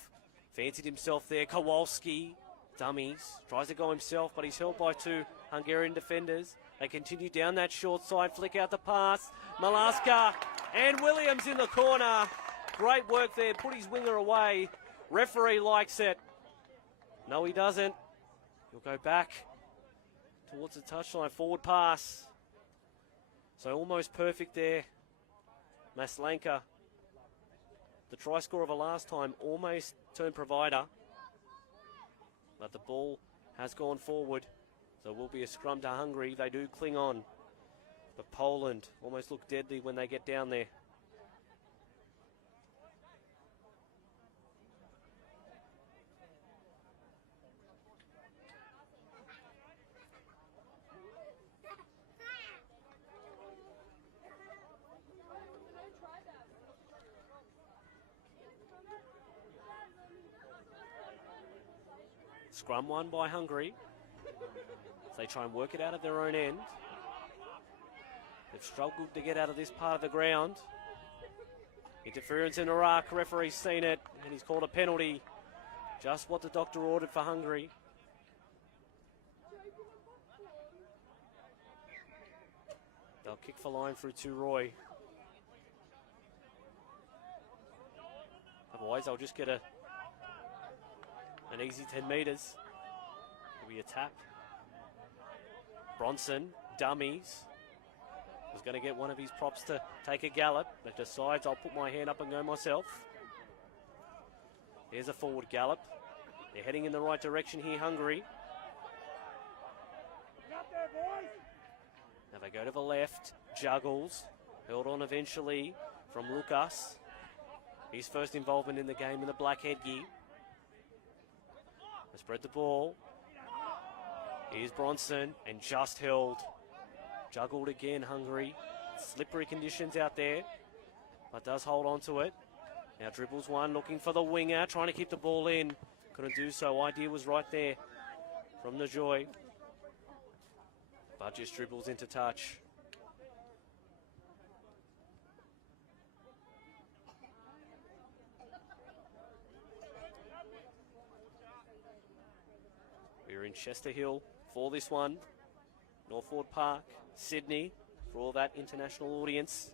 Fancied himself there. Kowalski. Dummies. Tries to go himself, but he's held by 2 Hungarian defenders. They continue down that short side. Flick out the pass. Malaska and Williams in the corner. Great work there. Put his winger away. Referee likes it. No, he doesn't. He'll go back towards the touchline. Forward pass. So almost perfect there. Maslanka. The try scorer of the last time almost turned provider. But the ball has gone forward. So it will be a scrum to Hungary. They do cling on. But Poland almost look deadly when they get down there. Scrum won by Hungary. So they try and work it out of their own end. They've struggled to get out of this part of the ground. Interference in Iraq. Referee's seen it and he's called a penalty. Just what the doctor ordered for Hungary. They'll kick for line through to Roy. Otherwise, they'll just get an easy 10 metres. It'll be a tap. Bronson, dummies. Was going to get one of his props to take a gallop, but decides I'll put my hand up and go myself. There's a forward gallop. They're heading in the right direction here, Hungary. Now they go to the left. Juggles. Held on eventually from Lucas. His first involvement in the game in the black headgear. They spread the ball. Here's Bronson and just held. Juggled again, Hungary. Slippery conditions out there, but does hold on to it. Now dribbles one, looking for the winger, trying to keep the ball in. Couldn't do so. Idea was right there from the Joy. But just dribbles into touch. We're in Chester Hill for this one. Northwood Park, Sydney, for all that international audience.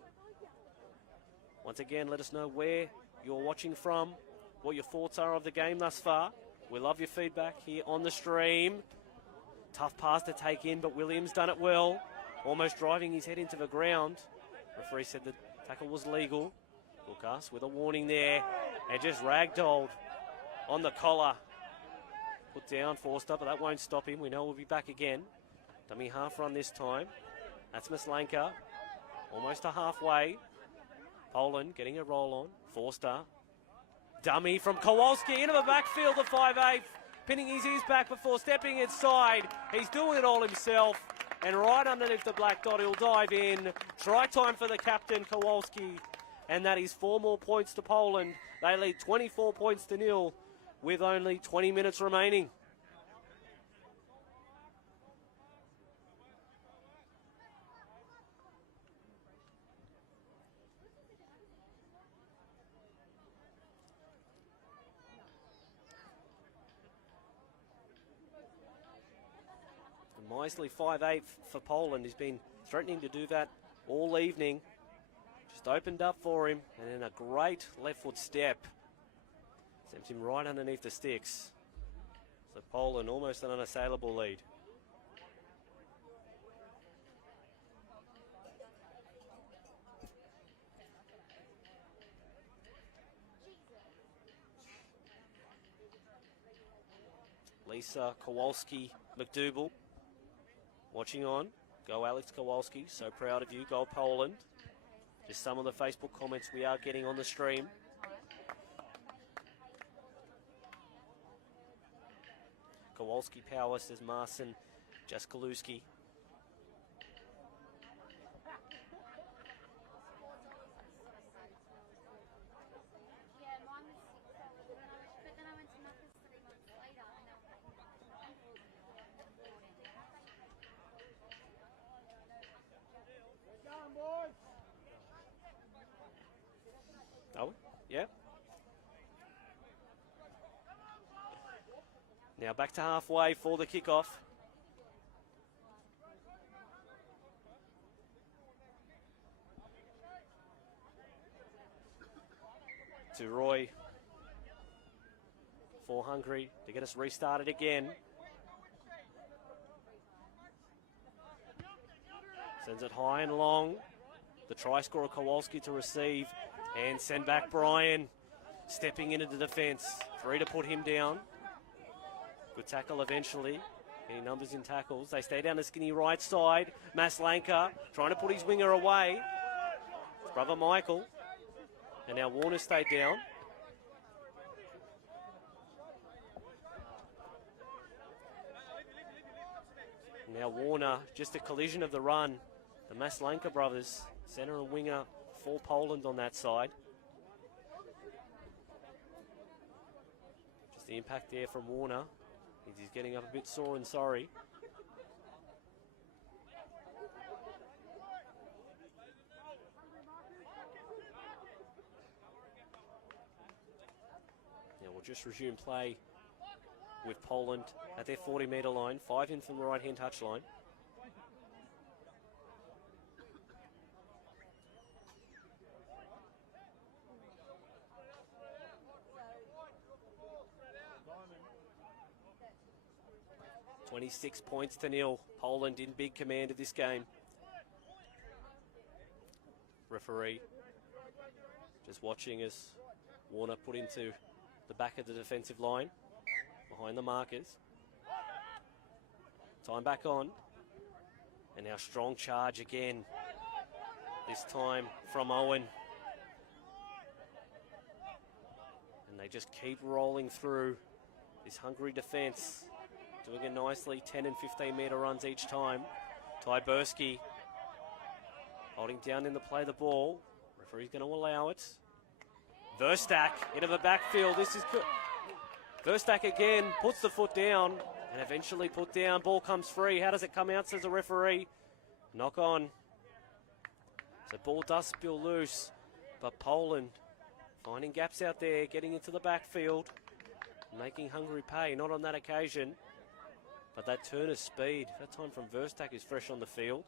Once again, let us know where you're watching from, what your thoughts are of the game thus far. We love your feedback here on the stream. Tough pass to take in, but Williams done it well. Almost driving his head into the ground. Referee said the tackle was legal. Lucas with a warning there, and just ragdolled on the collar. Put down Forster, but that won't stop him. We know we'll be back again. Dummy half run this time. That's Maslanka. Almost to halfway. Poland getting a roll on. Forster. Dummy from Kowalski into the backfield, the 5'8", pinning his ears back before stepping inside. He's doing it all himself. And right underneath the black dot, he'll dive in. Try time for the captain, Kowalski. And that is 4 more points to Poland. They lead 24 points to 0 with only 20 minutes remaining. Misley 5'8" for Poland. He's been threatening to do that all evening. Just opened up for him, and then a great left foot step. Sent him right underneath the sticks. So Poland almost an unassailable lead. Lisa, Kowalski, McDougal. Watching on. Go Alex Kowalski. So proud of you. Go Poland. Just some of the Facebook comments we are getting on the stream. Kowalski power, says Marcin Jaskalewski. Oh, yeah. Now back to halfway for the kickoff. To Roy for Hungary to get us restarted again. Sends it high and long. The try scorer Kowalski to receive and send back Brian. Stepping into the defence. 3 to put him down. Good tackle eventually. Any numbers in tackles. They stay down the skinny right side. Maslanka trying to put his winger away. His brother Michael. And now Warner stayed down. Now Warner, just a collision of the run. The Maslanka brothers, centre and winger for Poland on that side. Just the impact there from Warner. He's getting up a bit sore and sorry. Now we'll just resume play with Poland at their 40-metre line. 5 in from the right-hand touch line. $26-0. Poland in big command of this game. Referee just watching as Warner put into the back of the defensive line, behind the markers. Time back on. And now strong charge again. This time from Owen. And they just keep rolling through this Hungary defence. Doing it nicely, 10 and 15 metre runs each time. Tyburski holding down in the play the ball. Referee's going to allow it. Verstak into the backfield. This is good. Verstak again puts the foot down and eventually put down. Ball comes free. How does it come out, says the referee? Knock on. So ball does spill loose, but Poland finding gaps out there, getting into the backfield, making Hungary pay. Not on that occasion. But that turn of speed, that time from Verstak is fresh on the field.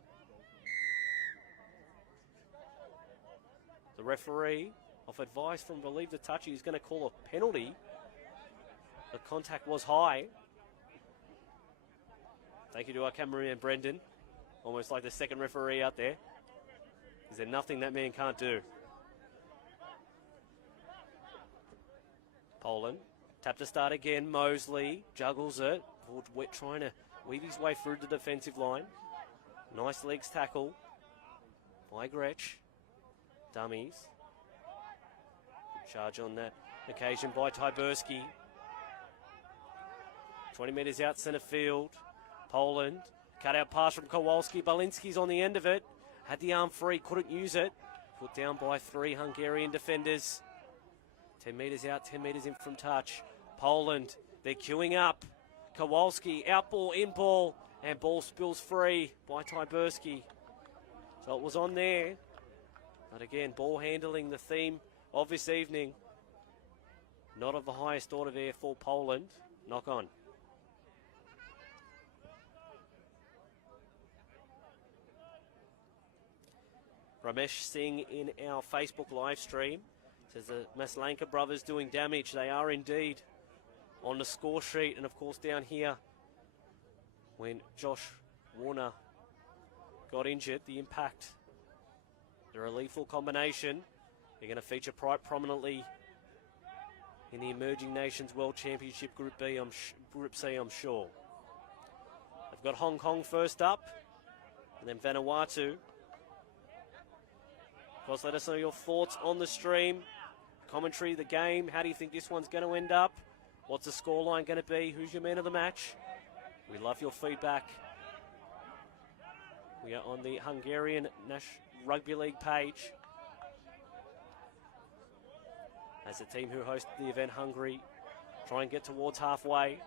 The referee, off advice from Relieve the Touchy, he's going to call a penalty. The contact was high. Thank you to our cameraman Brendan. Almost like the second referee out there. Is there nothing that man can't do? Poland Tap to start again. Mosley juggles it. Trying to weave his way through the defensive line. Nice legs tackle by Gretsch. Dummies. Charge on that occasion by Tyberski. 20 metres out centre field. Poland. Cut out pass from Kowalski. Balinski's on the end of it. Had the arm free, couldn't use it. Put down by 3 Hungarian defenders. 10 metres out, 10 metres in from touch. Poland, they're queuing up. Kowalski, out ball, in ball, and ball spills free by Tyberski. So it was on there. But again, ball handling, the theme of this evening. Not of the highest order there for Poland. Knock on. Ramesh Singh in our Facebook live stream says the Maslanka brothers doing damage. They are indeed on the score sheet. And of course down here, when Josh Warner got injured, the impact, they're a lethal combination. They're going to feature prominently in the Emerging Nations World Championship Group B, Group C, I'm sure. They've got Hong Kong first up, and then Vanuatu. Of course, let us know your thoughts on the stream. Commentary, the game. How do you think this one's going to end up? What's the scoreline going to be? Who's your man of the match? We love your feedback. We are on the Hungarian Rugby League page. As the team who hosted the event, Hungary, try and get towards halfway.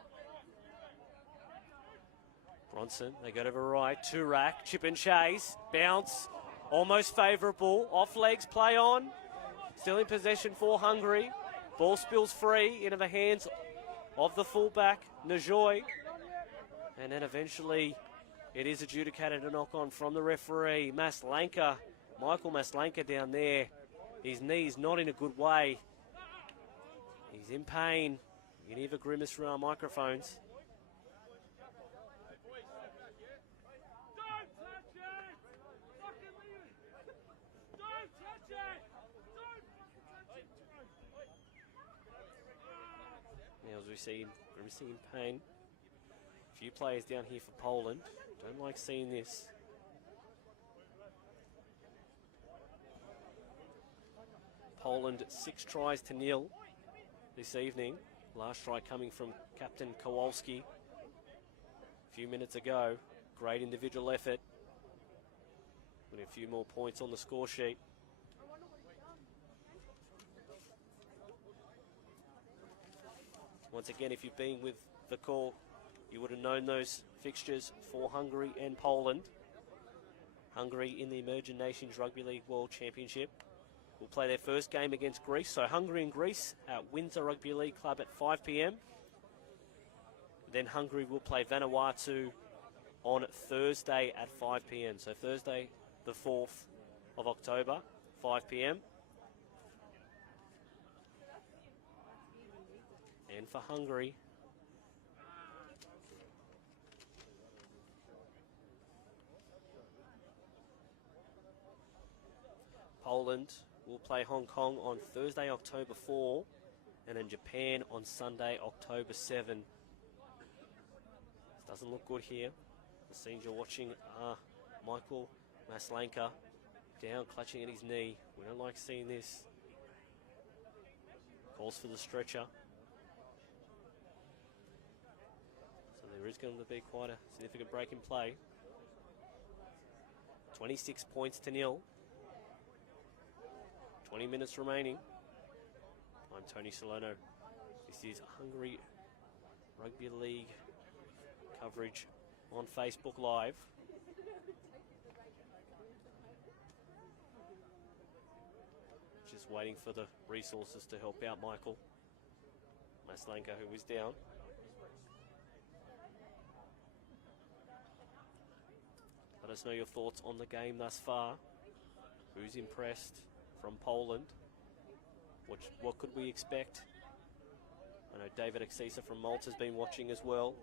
Bronson, they go to the right. Turak, chip and chase, bounce. Almost favourable. Off legs, play on. Still in possession for Hungary. Ball spills free into the hands of the fullback, Najoy. And then eventually it is adjudicated a knock-on from the referee. Maslanka, Michael Maslanka down there. His knee's not in a good way. He's in pain. You can hear the grimace from our microphones. Now as we see grimacing in pain. A few players down here for Poland. Don't like seeing this. Poland 6 tries to nil this evening. Last try coming from Captain Kowalski a few minutes ago. Great individual effort. Putting a few more points on the score sheet. Once again, if you've been with the call, you would have known those fixtures for Hungary and Poland. Hungary in the Emerging Nations Rugby League World Championship will play their first game against Greece. So Hungary and Greece at Windsor Rugby League Club at 5 p.m. Then Hungary will play Vanuatu on Thursday at 5 p.m. So Thursday, the 4th of October, 5 p.m. And for Hungary, Poland will play Hong Kong on Thursday, October 4, and then Japan on Sunday, October 7. This doesn't look good here. The scenes you're watching are Michael Maslanka down, clutching at his knee. We don't like seeing this. Calls for the stretcher. So there is going to be quite a significant break in play. 26 points to nil. 20 minutes remaining. I'm Tony Salerno. This is Hungary Rugby League coverage on Facebook Live. Just waiting for the resources to help out Michael Maslanka, who is down. Let us know your thoughts on the game thus far. Who's impressed from Poland? What could we expect? I know David Axisa from Malta has been watching as well.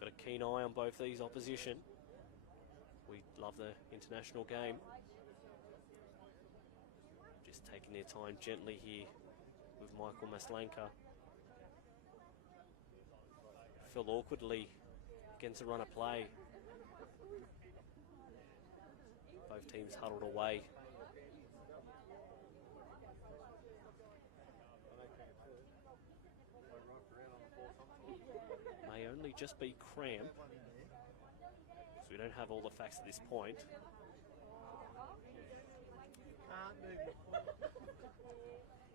Got a keen eye on both these opposition. We love the international game. Just taking their time gently here with Michael Maslanka. fell awkwardly against the run of play. Both teams huddled away. May only just be cramp, so we don't have all the facts at this point.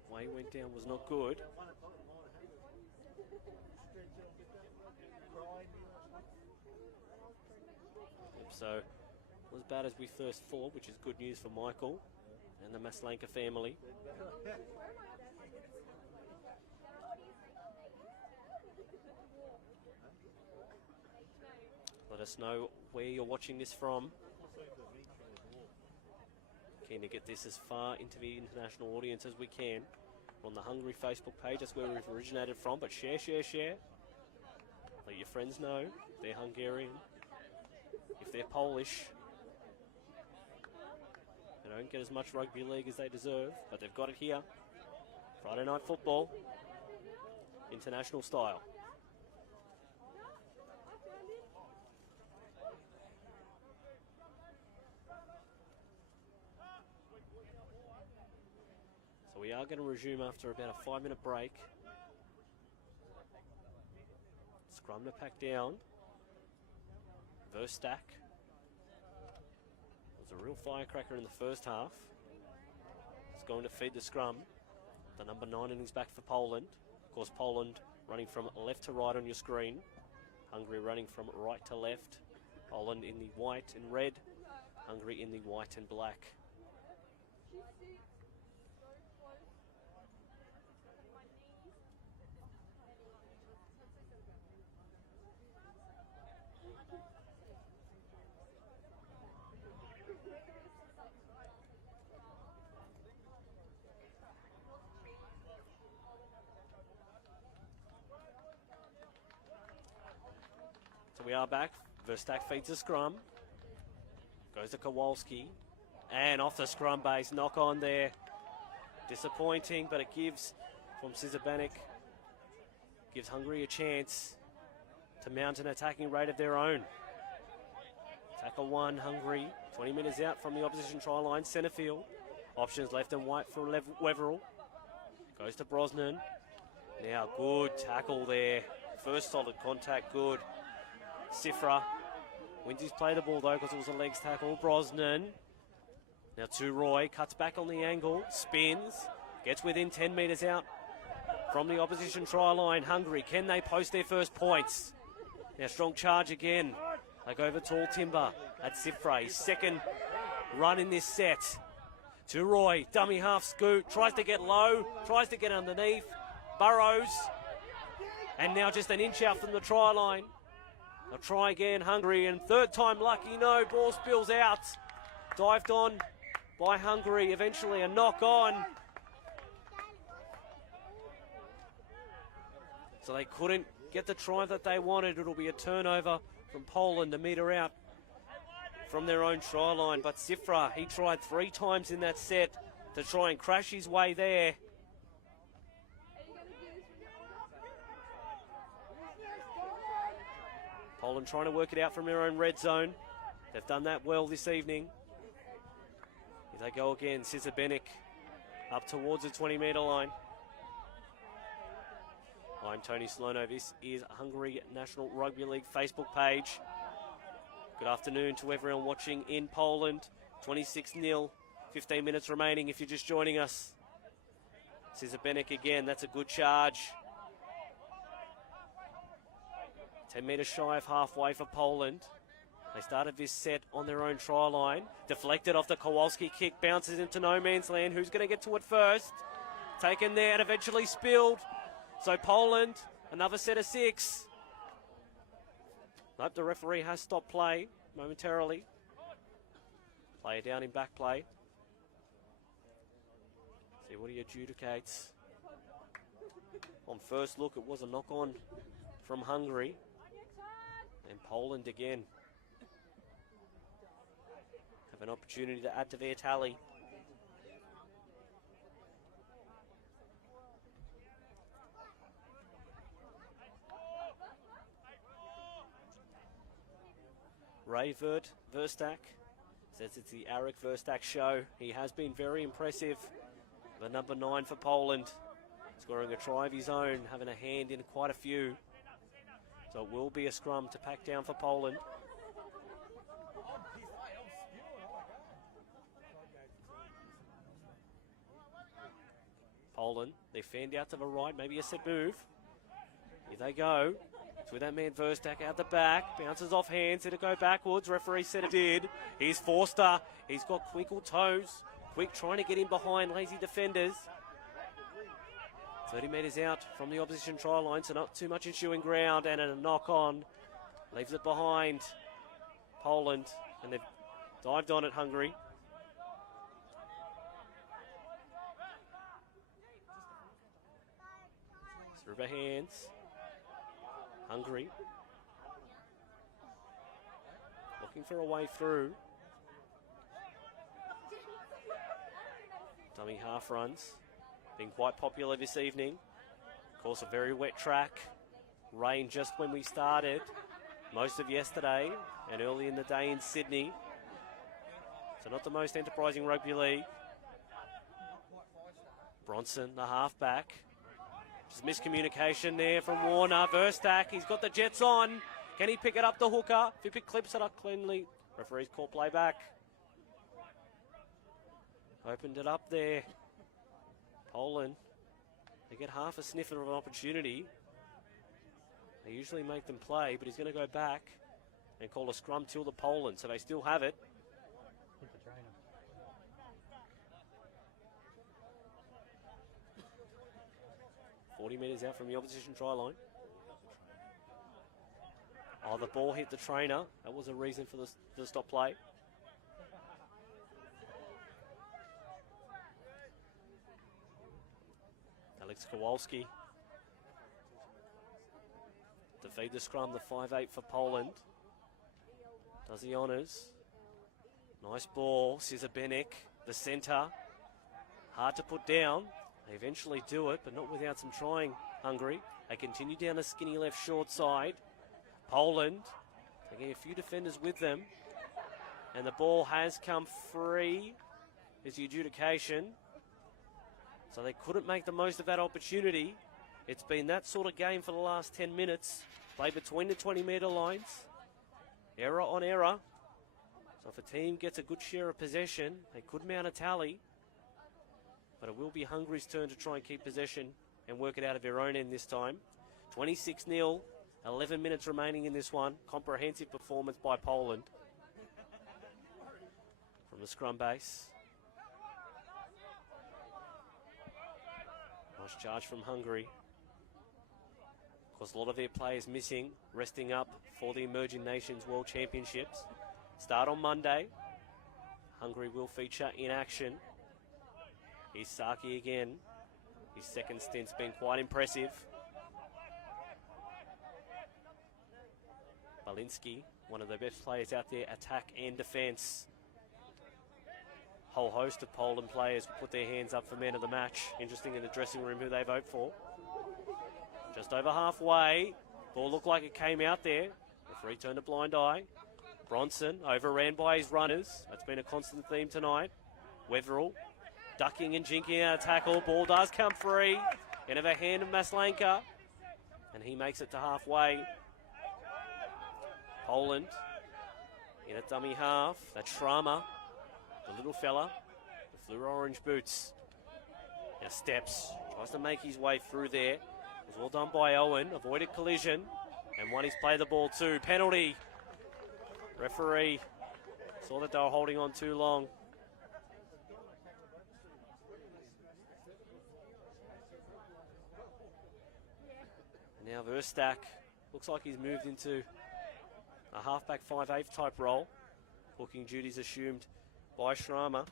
Way went down was not good. So, not as bad as we first thought, which is good news for Michael and the Maslanka family. Let us know where you're watching this from. Keen to get this as far into the international audience as we can. We're on the Hungary Facebook page, that's where we've originated from, but share. Let your friends know if they're Hungarian, if they're Polish. They don't get as much rugby league as they deserve, but they've got it here. Friday night football, international style. So we are going to resume after about a 5-minute break. Scrum to pack down. Verstack. It was a real firecracker in the first half. It's going to feed the scrum. The number 9 innings back for Poland. Of course, Poland running from left to right on your screen. Hungary running from right to left. Poland in the white and red. Hungary in the white and black. So we are back. Verstack feeds the scrum. Goes to Kowalski. And off the scrum base. Knock on there. Disappointing, but it gives from Cizabanek. Gives Hungary a chance to mount an attacking rate of their own. Tackle 1, Hungary. 20 metres out from the opposition try line. Centre field. Options left and right for Weverill. Goes to Brosnan. Now good tackle there. First solid contact, good. Sifra wins his play the ball though because it was a legs tackle. Brosnan. Now to Roy, cuts back on the angle, spins, gets within 10 metres out from the opposition try line. Hungary, can they post their first points? Now strong charge again. They go over tall timber at Sifra. His second run in this set. To Roy, dummy half scoot, tries to get low, tries to get underneath. Burrows, and now just an inch out from the try line. They'll try again, Hungary, and third time lucky, no, ball spills out. Dived on by Hungary, eventually a knock on. So they couldn't get the try that they wanted. It'll be a turnover from Poland, a metre out from their own try line. But Sifra, he tried 3 times in that set to try and crash his way there. Poland trying to work it out from their own red zone. They've done that well this evening. Here they go again. Cizabanek up towards the 20-metre line. I'm Tony Salono. This is Hungary National Rugby League Facebook page. Good afternoon to everyone watching in Poland. 26-0, 15 minutes remaining if you're just joining us. Cizabanek again, that's a good charge. 10 metres shy of halfway for Poland. They started this set on their own try line. Deflected off the Kowalski kick, bounces into no man's land. Who's going to get to it first? Taken there and eventually spilled. So Poland, another set of 6. Nope, the referee has stopped play momentarily. Player down in back play. See what he adjudicates. On first look, it was a knock-on from Hungary. And Poland again have an opportunity to add to their tally. Ray Verstak says it's the Arik Verstak show. He has been very impressive. The number 9 for Poland, scoring a try of his own, having a hand in quite a few. So it will be a scrum to pack down for Poland. Poland, they fanned out to the right, maybe a set move. Here they go. It's with that man Verstak out the back, bounces off hands, it'll go backwards. Referee said it did. Here's Forster, he's got twinkle toes. Quick trying to get in behind lazy defenders. 30 metres out from the opposition try line, so not too much ensuing ground, and a knock on. Leaves it behind Poland, and they've dived on it, Hungary. Through the hands. Hungary. Looking for a way through. Dummy half runs. Been quite popular this evening. Of course, a very wet track. Rain just when we started. Most of yesterday and early in the day in Sydney. So not the most enterprising rugby league. Bronson, the halfback. Just miscommunication there from Warner. Verstak, he's got the Jets on. Can he pick it up the hooker? If he clips it up cleanly, referee's call play back. Opened it up there. Poland, they get half a sniff of an opportunity. They usually make them play, but he's going to go back and call a scrum till the Poland, so they still have it. 40 metres out from the opposition try line. Oh, the ball hit the trainer. That was a reason for the stop play. Alex Kowalski to feed the scrum, the 5-8 for Poland. Does the honours. Nice ball, Cesar Benek, the centre. Hard to put down. They eventually do it, but not without some trying, Hungary. They continue down the skinny left short side. Poland, taking a few defenders with them. And the ball has come free, is the adjudication. So they couldn't make the most of that opportunity. It's been that sort of game for the last 10 minutes. Play between the 20-metre lines. Error on error. So if a team gets a good share of possession, they could mount a tally. But it will be Hungary's turn to try and keep possession and work it out of their own end this time. 26-0, 11 minutes remaining in this one. Comprehensive performance by Poland. From the scrum base. Nice charge from Hungary. Of course, a lot of their players missing, resting up for the Emerging Nations World Championships. Start on Monday. Hungary will feature in action. Here's Saki again. His second stint's been quite impressive. Balinski, one of the best players out there, attack and defence. Whole host of Poland players will put their hands up for man of the match. Interesting in the dressing room who they vote for. Just over halfway. Ball looked like it came out there. Referee turned a blind eye. Bronson overran by his runners. That's been a constant theme tonight. Wetherill ducking and jinking out a tackle. Ball does come free. Into the hand of Maslanka. And he makes it to halfway. Poland in a dummy half. That's Schramer, the little fella, the fluoro-orange boots. Now steps, tries to make his way through there. It was well done by Owen, avoided collision, and won his play the ball too. Penalty. Referee saw that they were holding on too long. Now Verstak looks like he's moved into a halfback 5-8 type role. Booking duties assumed by Schramer.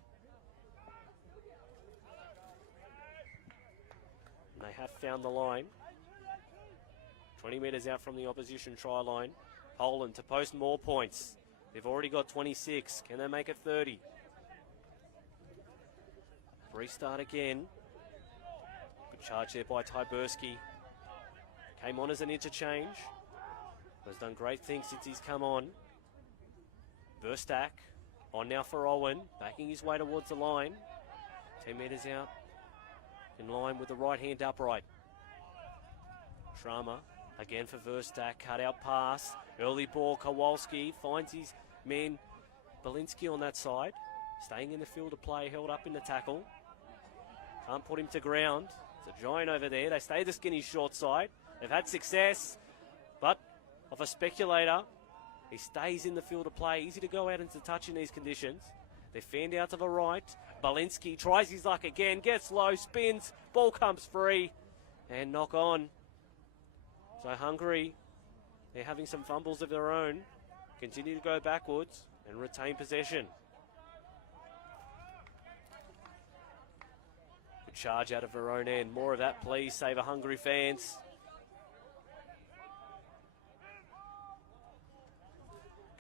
And they have found the line. 20 metres out from the opposition try line. Poland to post more points. They've already got 26. Can they make it 30? Restart again. Good charge there by Tyberski. Came on as an interchange. Has done great things since he's come on. Verstak on now for Owen, backing his way towards the line. 10 metres out, in line with the right-hand upright. Sharma again for Verstak, cut out pass. Early ball, Kowalski finds his man, Belinsky on that side. Staying in the field of play, held up in the tackle. Can't put him to ground. It's a giant over there. They stay the skinny short side. They've had success, but of a speculator, he stays in the field of play. Easy to go out into touch in these conditions. They're fanned out to the right. Belinsky tries his luck again, gets low, spins, ball comes free, and knock on. So Hungary, they're having some fumbles of their own. Continue to go backwards and retain possession. Good charge out of their own end. More of that, please, Save a Hungary fans.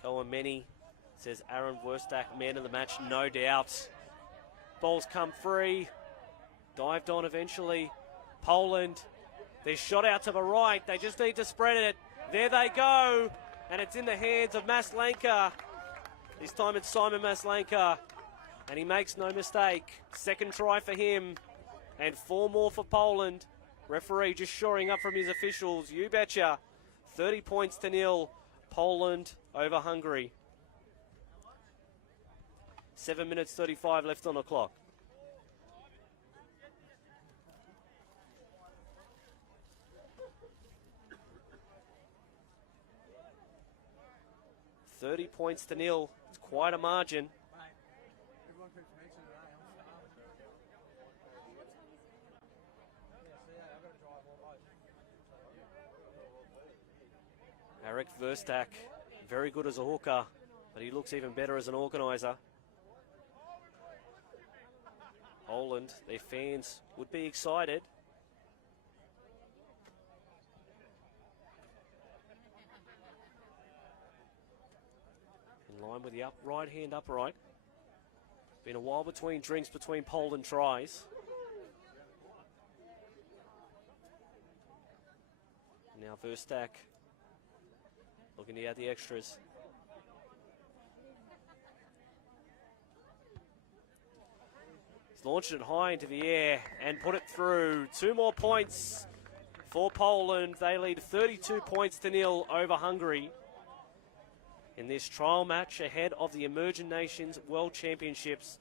Cohen Many says Aaron Verstak, man of the match, no doubt. Balls come free. Dived on eventually. Poland. They're shot out to the right. They just need to spread it. There they go. And it's in the hands of Maslanka. This time it's Simon Maslanka. And he makes no mistake. Second try for him. And 4 more for Poland. Referee just shoring up from his officials. You betcha. 30 points to 0. Poland over Hungary. 7 minutes 35 left on the clock. $30 points to 0. It's quite a margin. Eric Verstak, very good as a hooker, but he looks even better as an organiser. Poland, their fans would be excited. In line with the right hand upright. Been a while between drinks between Poland tries. Now Verstak looking to add the extras. He's launched it high into the air and put it through. 2 more points for Poland. They lead 32 points to 0 over Hungary in this trial match ahead of the Emerging Nations World Championships,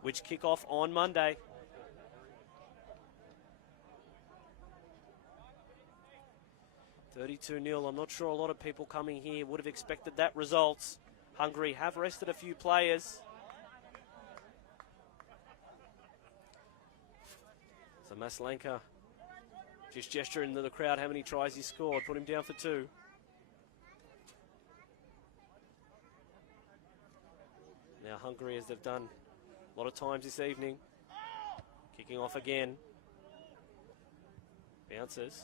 which kick off on Monday. $32-0. I'm not sure a lot of people coming here would have expected that result. Hungary have rested a few players. So Maslanka just gesturing to the crowd how many tries he scored. Put him down for 2. Now Hungary, as they've done a lot of times this evening, kicking off again. Bounces.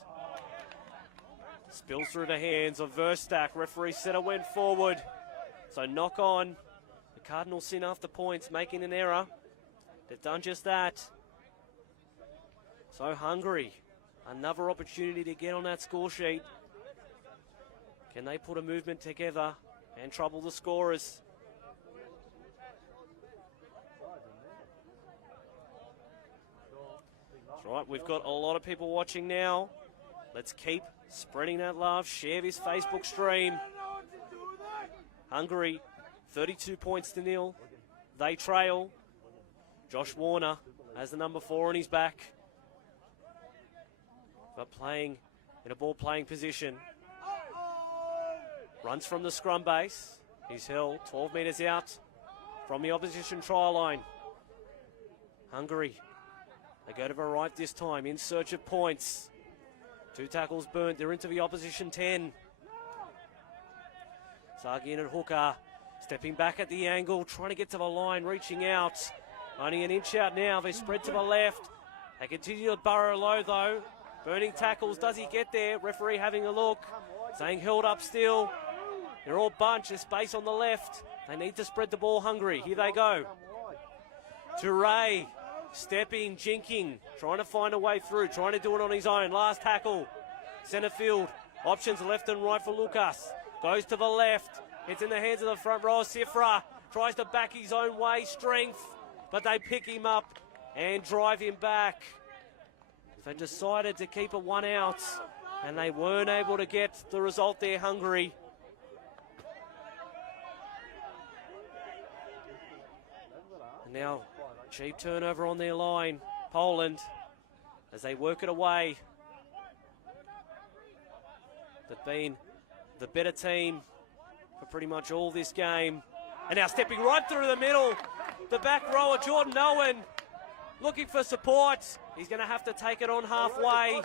Spills through the hands of Verstak. Referee said it went forward. So knock on. The Cardinals sin after points, making an error. They've done just that. So Hungary, another opportunity to get on that score sheet. Can they put a movement together and trouble the scorers? That's right, we've got a lot of people watching now. Let's keep spreading that love. Share this Facebook stream. Hungary, 32 points to 0. They trail. Josh Warner has the number 4 on his back, but playing in a ball-playing position. Runs from the scrum base. He's held 12 metres out from the opposition try line. Hungary, they go to the right this time in search of points. 2 tackles burnt. They're into the opposition 10. Sargin and Hooker stepping back at the angle, trying to get to the line, reaching out. Only an inch out now. They spread to the left. They continue to burrow low though. Burning tackles. Does he get there? Referee having a look. Saying held up still. They're all bunched. There's space on the left. They need to spread the ball. Hungry. Here they go. Toure. Stepping, jinking, trying to find a way through, trying to do it on his own. Last tackle, centre field, options left and right for Lucas. Goes to the left, It's in the hands of the front row. Sifra tries to back his own way, strength, but they pick him up and drive him back. They decided to keep a one out, and they weren't able to get the result there, Hungary. And now, cheap turnover on their line. Poland, as they work it away. They've been the better team for pretty much all this game. And now stepping right through the middle, the back rower, Jordan Owen, looking for support. He's going to have to take it on halfway.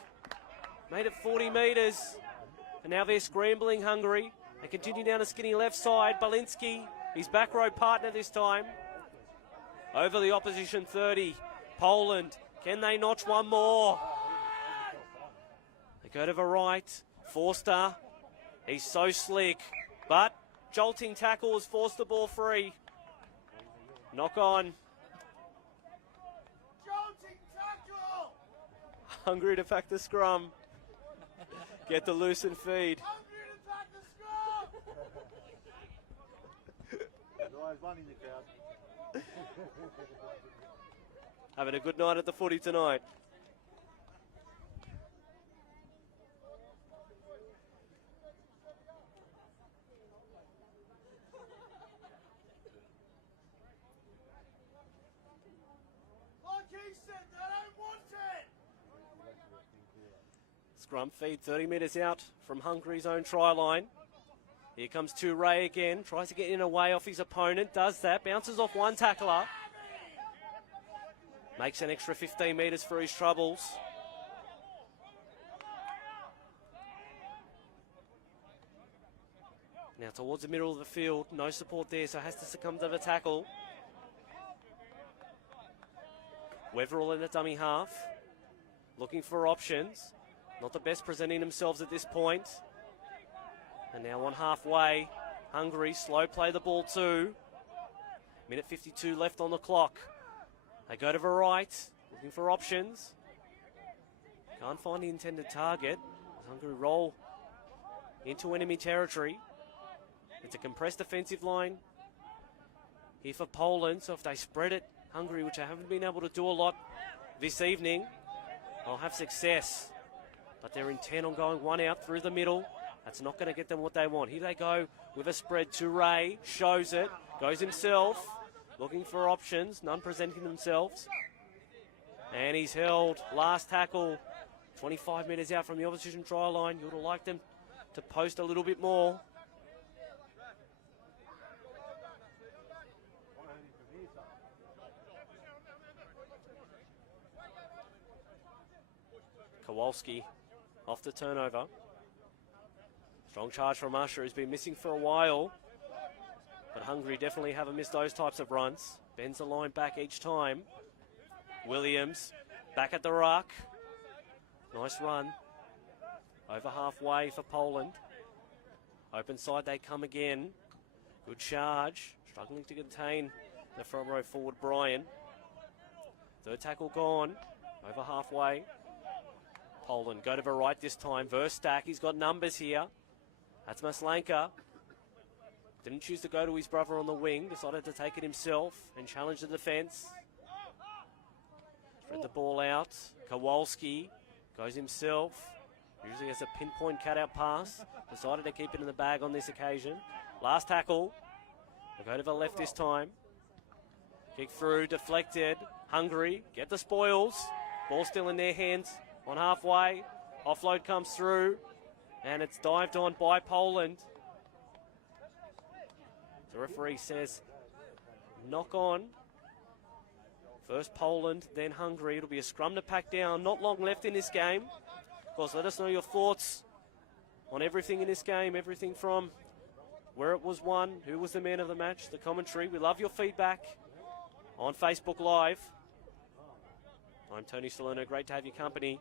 Made it 40 metres. And now they're scrambling, Hungary. They continue down the skinny left side. Balinski, his back row partner this time. Over the opposition 30. Poland, can they notch one more? They go to the right. Forster, he's so slick. But jolting tackle has forced the ball free. Knock on. Hungry to pack the scrum. Get the loose and feed. Having a good night at the footy tonight. Scrum feed 30 metres out from Hungary's own try line. Here comes Toure again, tries to get in away off his opponent, does that, bounces off one tackler. Makes an extra 15 metres for his troubles. Now towards the middle of the field, no support there, so has to succumb to the tackle. Weverall in the dummy half, looking for options. Not the best presenting themselves at this point. And now on halfway, Hungary slow play the ball too. Minute 52 left on the clock. They go to the right, looking for options. Can't find the intended target. Hungary roll into enemy territory. It's a compressed defensive line here for Poland, so if they spread it, Hungary, which they haven't been able to do a lot this evening, they'll have success. But they're intent on going one out through the middle. That's not going to get them what they want. Here they go with a spread. Toure shows it, goes himself, looking for options, none presenting themselves. And he's held. Last tackle, 25 metres out from the opposition try line. You would have liked them to post a little bit more. Kowalski off the turnover. Strong charge from Usher, who's been missing for a while. But Hungary definitely haven't missed those types of runs. Bends the line back each time. Williams back at the ruck. Nice run. Over halfway for Poland. Open side they come again. Good charge. Struggling to contain the front row forward, Brian. Third tackle gone. Over halfway. Poland go to the right this time. Verstak, he's got numbers here. That's Maslanka. Didn't choose to go to his brother on the wing. Decided to take it himself and challenge the defence. Spread the ball out. Kowalski goes himself. Usually has a pinpoint cutout pass. Decided to keep it in the bag on this occasion. Last tackle. We'll go to the left this time. Kick through, deflected. Hungary get the spoils. Ball still in their hands. On halfway, offload comes through, and it's dived on by Poland. The referee says knock on. First Poland, then Hungary. It'll be a scrum to pack down. Not long left in this game. Of course, let us know your thoughts on everything in this game, everything from where it was won, who was the man of the match, the commentary. We love your feedback on Facebook Live. I'm Tony Salerno. Great to have your company.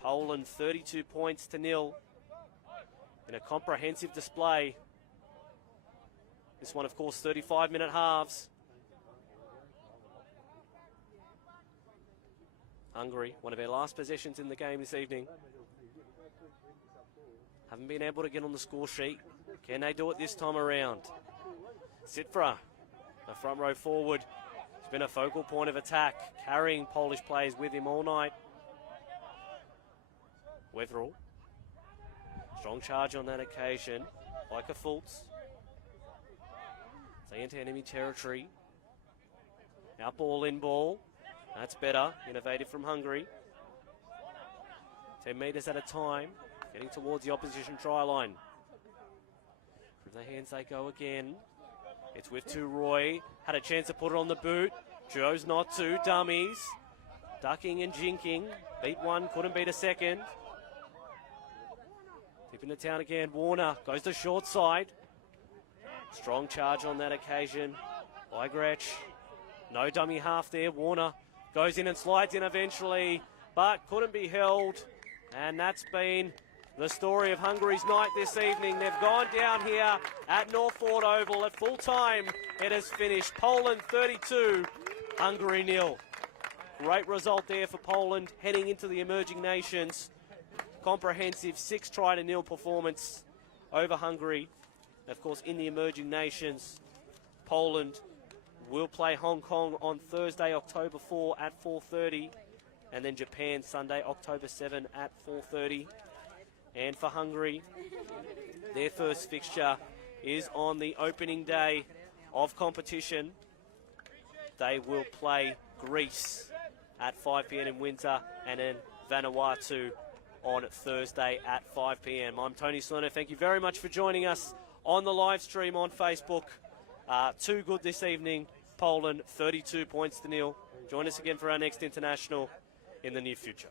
Poland 32 points to 0 in a comprehensive display. This one, of course, 35-minute halves. Hungary, one of their last possessions in the game this evening. Haven't been able to get on the score sheet. Can they do it this time around? Sitfra, the front row forward, has been a focal point of attack, carrying Polish players with him all night. Wetherell, strong charge on that occasion, like a Fultz. They into enemy territory. Out ball, in ball. That's better. Innovative from Hungary. 10 metres at a time. Getting towards the opposition try line. From the hands they go again. It's with two Roy. Had a chance to put it on the boot. Chose not to. Dummies. Ducking and jinking. Beat one, couldn't beat a second. Tipping the town again. Warner goes to short side. Strong charge on that occasion by Gretsch. No dummy half there. Warner goes in and slides in eventually, but couldn't be held. And that's been the story of Hungary's night this evening. They've gone down here at Northford Oval at full time. It has finished Poland 32, Hungary 0. Great result there for Poland heading into the emerging nations. Comprehensive 6-0 performance over Hungary. Of course, in the emerging nations, Poland will play Hong Kong on Thursday, October 4 at 4:30, and then Japan Sunday, October 7 at 4:30. And for Hungary, their first fixture is on the opening day of competition. They will play Greece at 5 p.m. in Windsor, and then Vanuatu on Thursday at 5 p.m. I'm Tony Salerno. Thank you very much for joining us on the live stream on Facebook. Too good this evening. Poland 32 points to 0. Join us again for our next international in the near future.